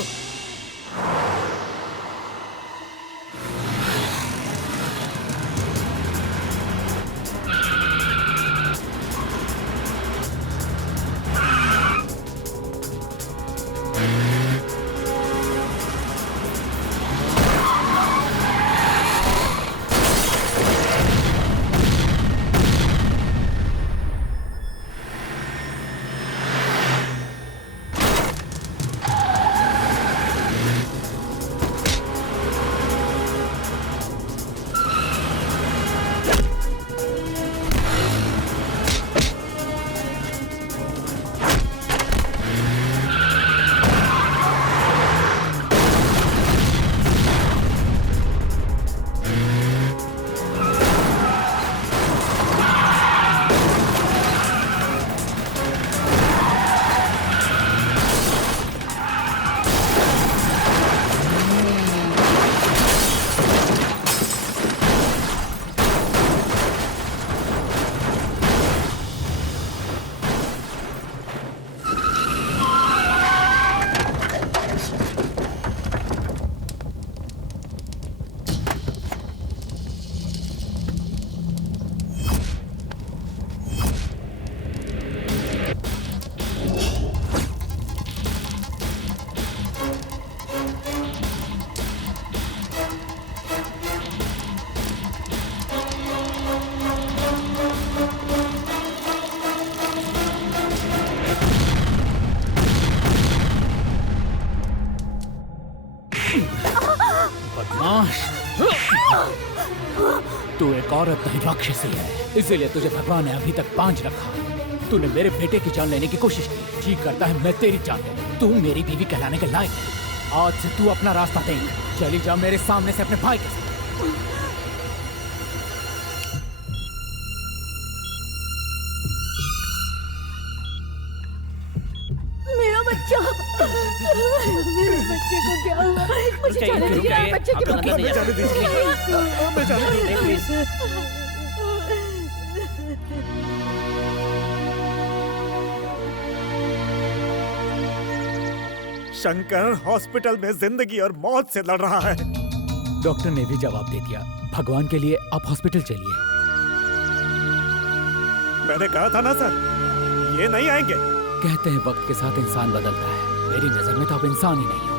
बदमाश, तू एक औरत नहीं राक्षसी है, इसीलिए तुझे भगवान ने अभी तक बांझ रखा। तूने मेरे बेटे की जान लेने की कोशिश की, जी करता है मैं तेरी जान ले। तू मेरी बीवी कहलाने के लायक है। आज से तू अपना रास्ता देख, चली जा मेरे सामने से अपने भाई के साथ। मेरा बच्चा, मेरे बच्चे को क्या हुआ? मुझे जाने दीजिए, मेरे बच्चे की बात शंकर हॉस्पिटल में जिंदगी और मौत से लड़ रहा है। डॉक्टर ने भी जवाब दे दिया, भगवान के लिए आप हॉस्पिटल चलिए। मैंने कहा था ना सर, ये नहीं आएंगे। कहते हैं वक्त के साथ इंसान बदलता है, मेरी नजर में तो आप इंसान ही नहीं हो।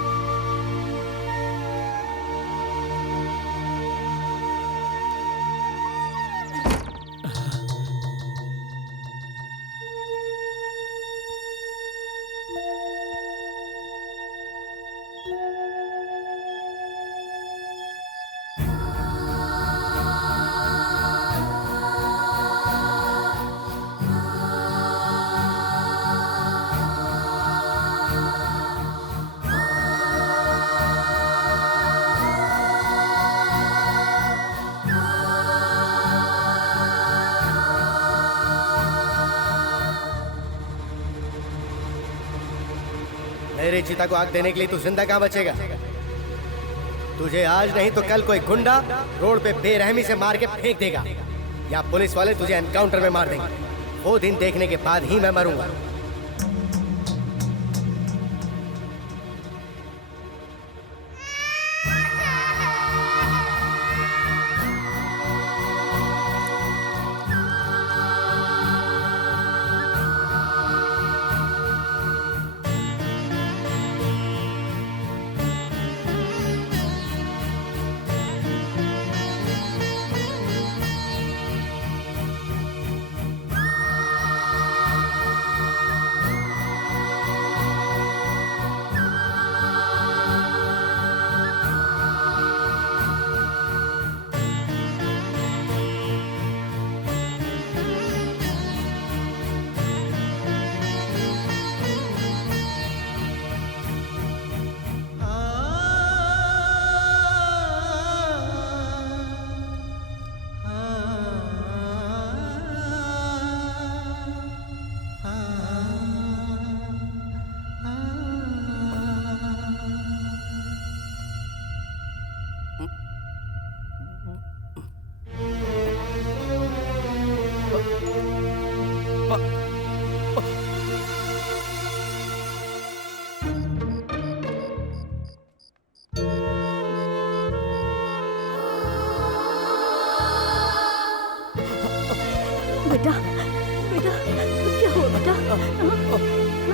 मेरे चिता को आग देने के लिए तू जिंदा कहाँ बचेगा? तुझे आज नहीं तो कल कोई गुंडा रोड पे बेरहमी से मार के फेंक देगा, या पुलिस वाले तुझे एनकाउंटर में मार देंगे। वो दिन देखने के बाद ही मैं मरूंगा।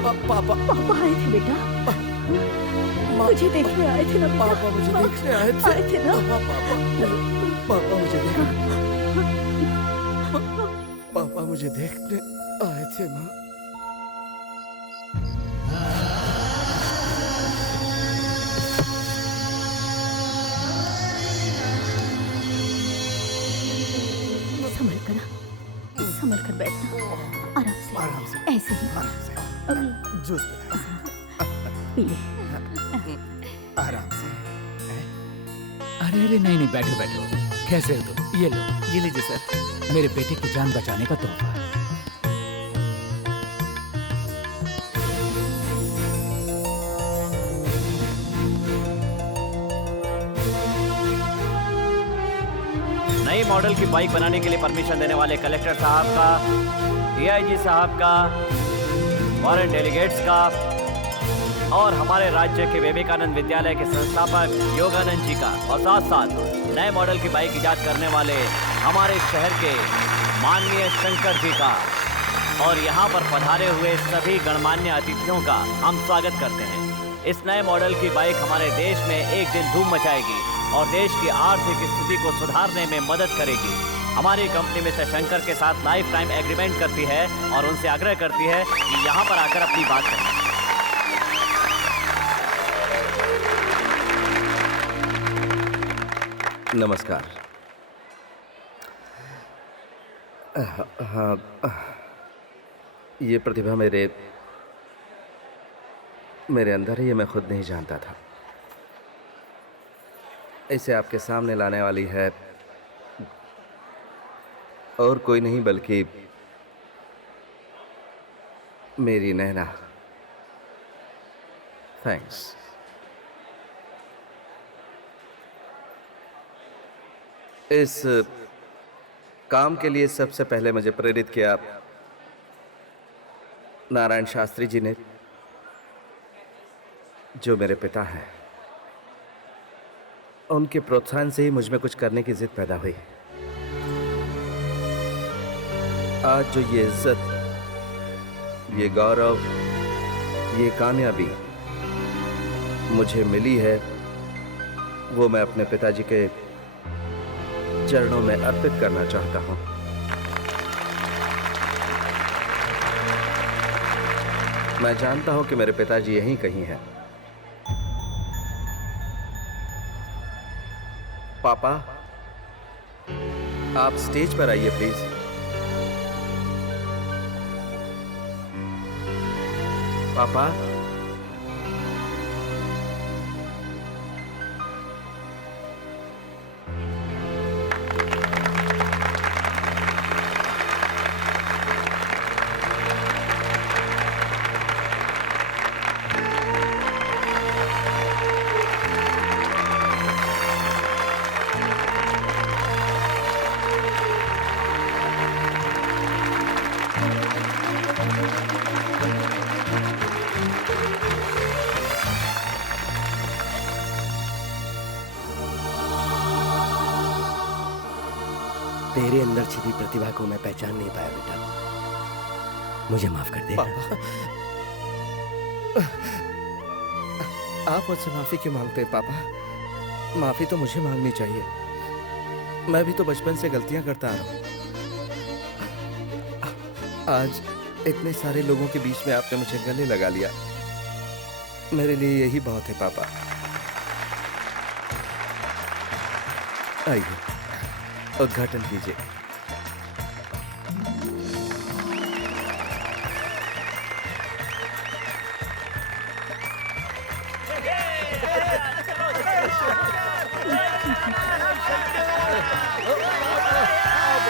पापा आए थे बेटा, मुझे देखने आए थे ना। पापा मुझे देखने आए थे ना। पापा मुझे देखने आए थे माँ। संभल कर बैठना, आराम से ऐसे ही जूस पी ले। आराम से। अरे अरे नहीं नहीं, बैठो बैठो। कैसे हो तुम? ये लो। ये लीजिए सर, मेरे बेटे की जान बचाने का तोहफा। नई मॉडल की बाइक बनाने के लिए परमिशन देने वाले कलेक्टर साहब का, डीआईजी साहब का, फॉरेन डेलीगेट्स का और हमारे राज्य के विवेकानंद विद्यालय के संस्थापक योगानंद जी का, और साथ साथ नए मॉडल की बाइक इजाद करने वाले हमारे शहर के माननीय शंकर जी का और यहाँ पर पधारे हुए सभी गणमान्य अतिथियों का हम स्वागत करते हैं। इस नए मॉडल की बाइक हमारे देश में एक दिन धूम मचाएगी और देश की आर्थिक स्थिति को सुधारने में मदद करेगी। हमारी कंपनी मिस्टर शंकर के साथ लाइफ टाइम एग्रीमेंट करती है और उनसे आग्रह करती है कि यहाँ पर आकर अपनी बात करें। नमस्कार। हाँ, ये प्रतिभा मेरे अंदर है, ये मैं खुद नहीं जानता था। इसे आपके सामने लाने वाली है और कोई नहीं बल्कि मेरी नैना। थैंक्स। इस काम के लिए सबसे पहले मुझे प्रेरित किया नारायण शास्त्री जी ने, जो मेरे पिता हैं। उनके प्रोत्साहन से ही मुझ में कुछ करने की जिद पैदा हुई। आज जो ये इज्जत, ये गौरव, ये कामयाबी मुझे मिली है, वो मैं अपने पिताजी के चरणों में अर्पित करना चाहता हूं। मैं जानता हूं कि मेरे पिताजी यहीं कहीं हैं। पापा, आप स्टेज पर आइए प्लीज। पापा, तेरे अंदर छिपी प्रतिभा को मैं पहचान नहीं पाया बेटा, मुझे माफ कर दे। पापा, आप मुझसे माफी क्यों मांगते हैं पापा? माफी तो मुझे मांगनी चाहिए। मैं भी तो बचपन से गलतियां करता आ रहा हूं। आज इतने सारे लोगों के बीच में आपने मुझे गले लगा लिया, मेरे लिए यही बहुत है पापा। आइए, उद्घाटन कीजिए।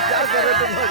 क्या कर रहे तुम लोग?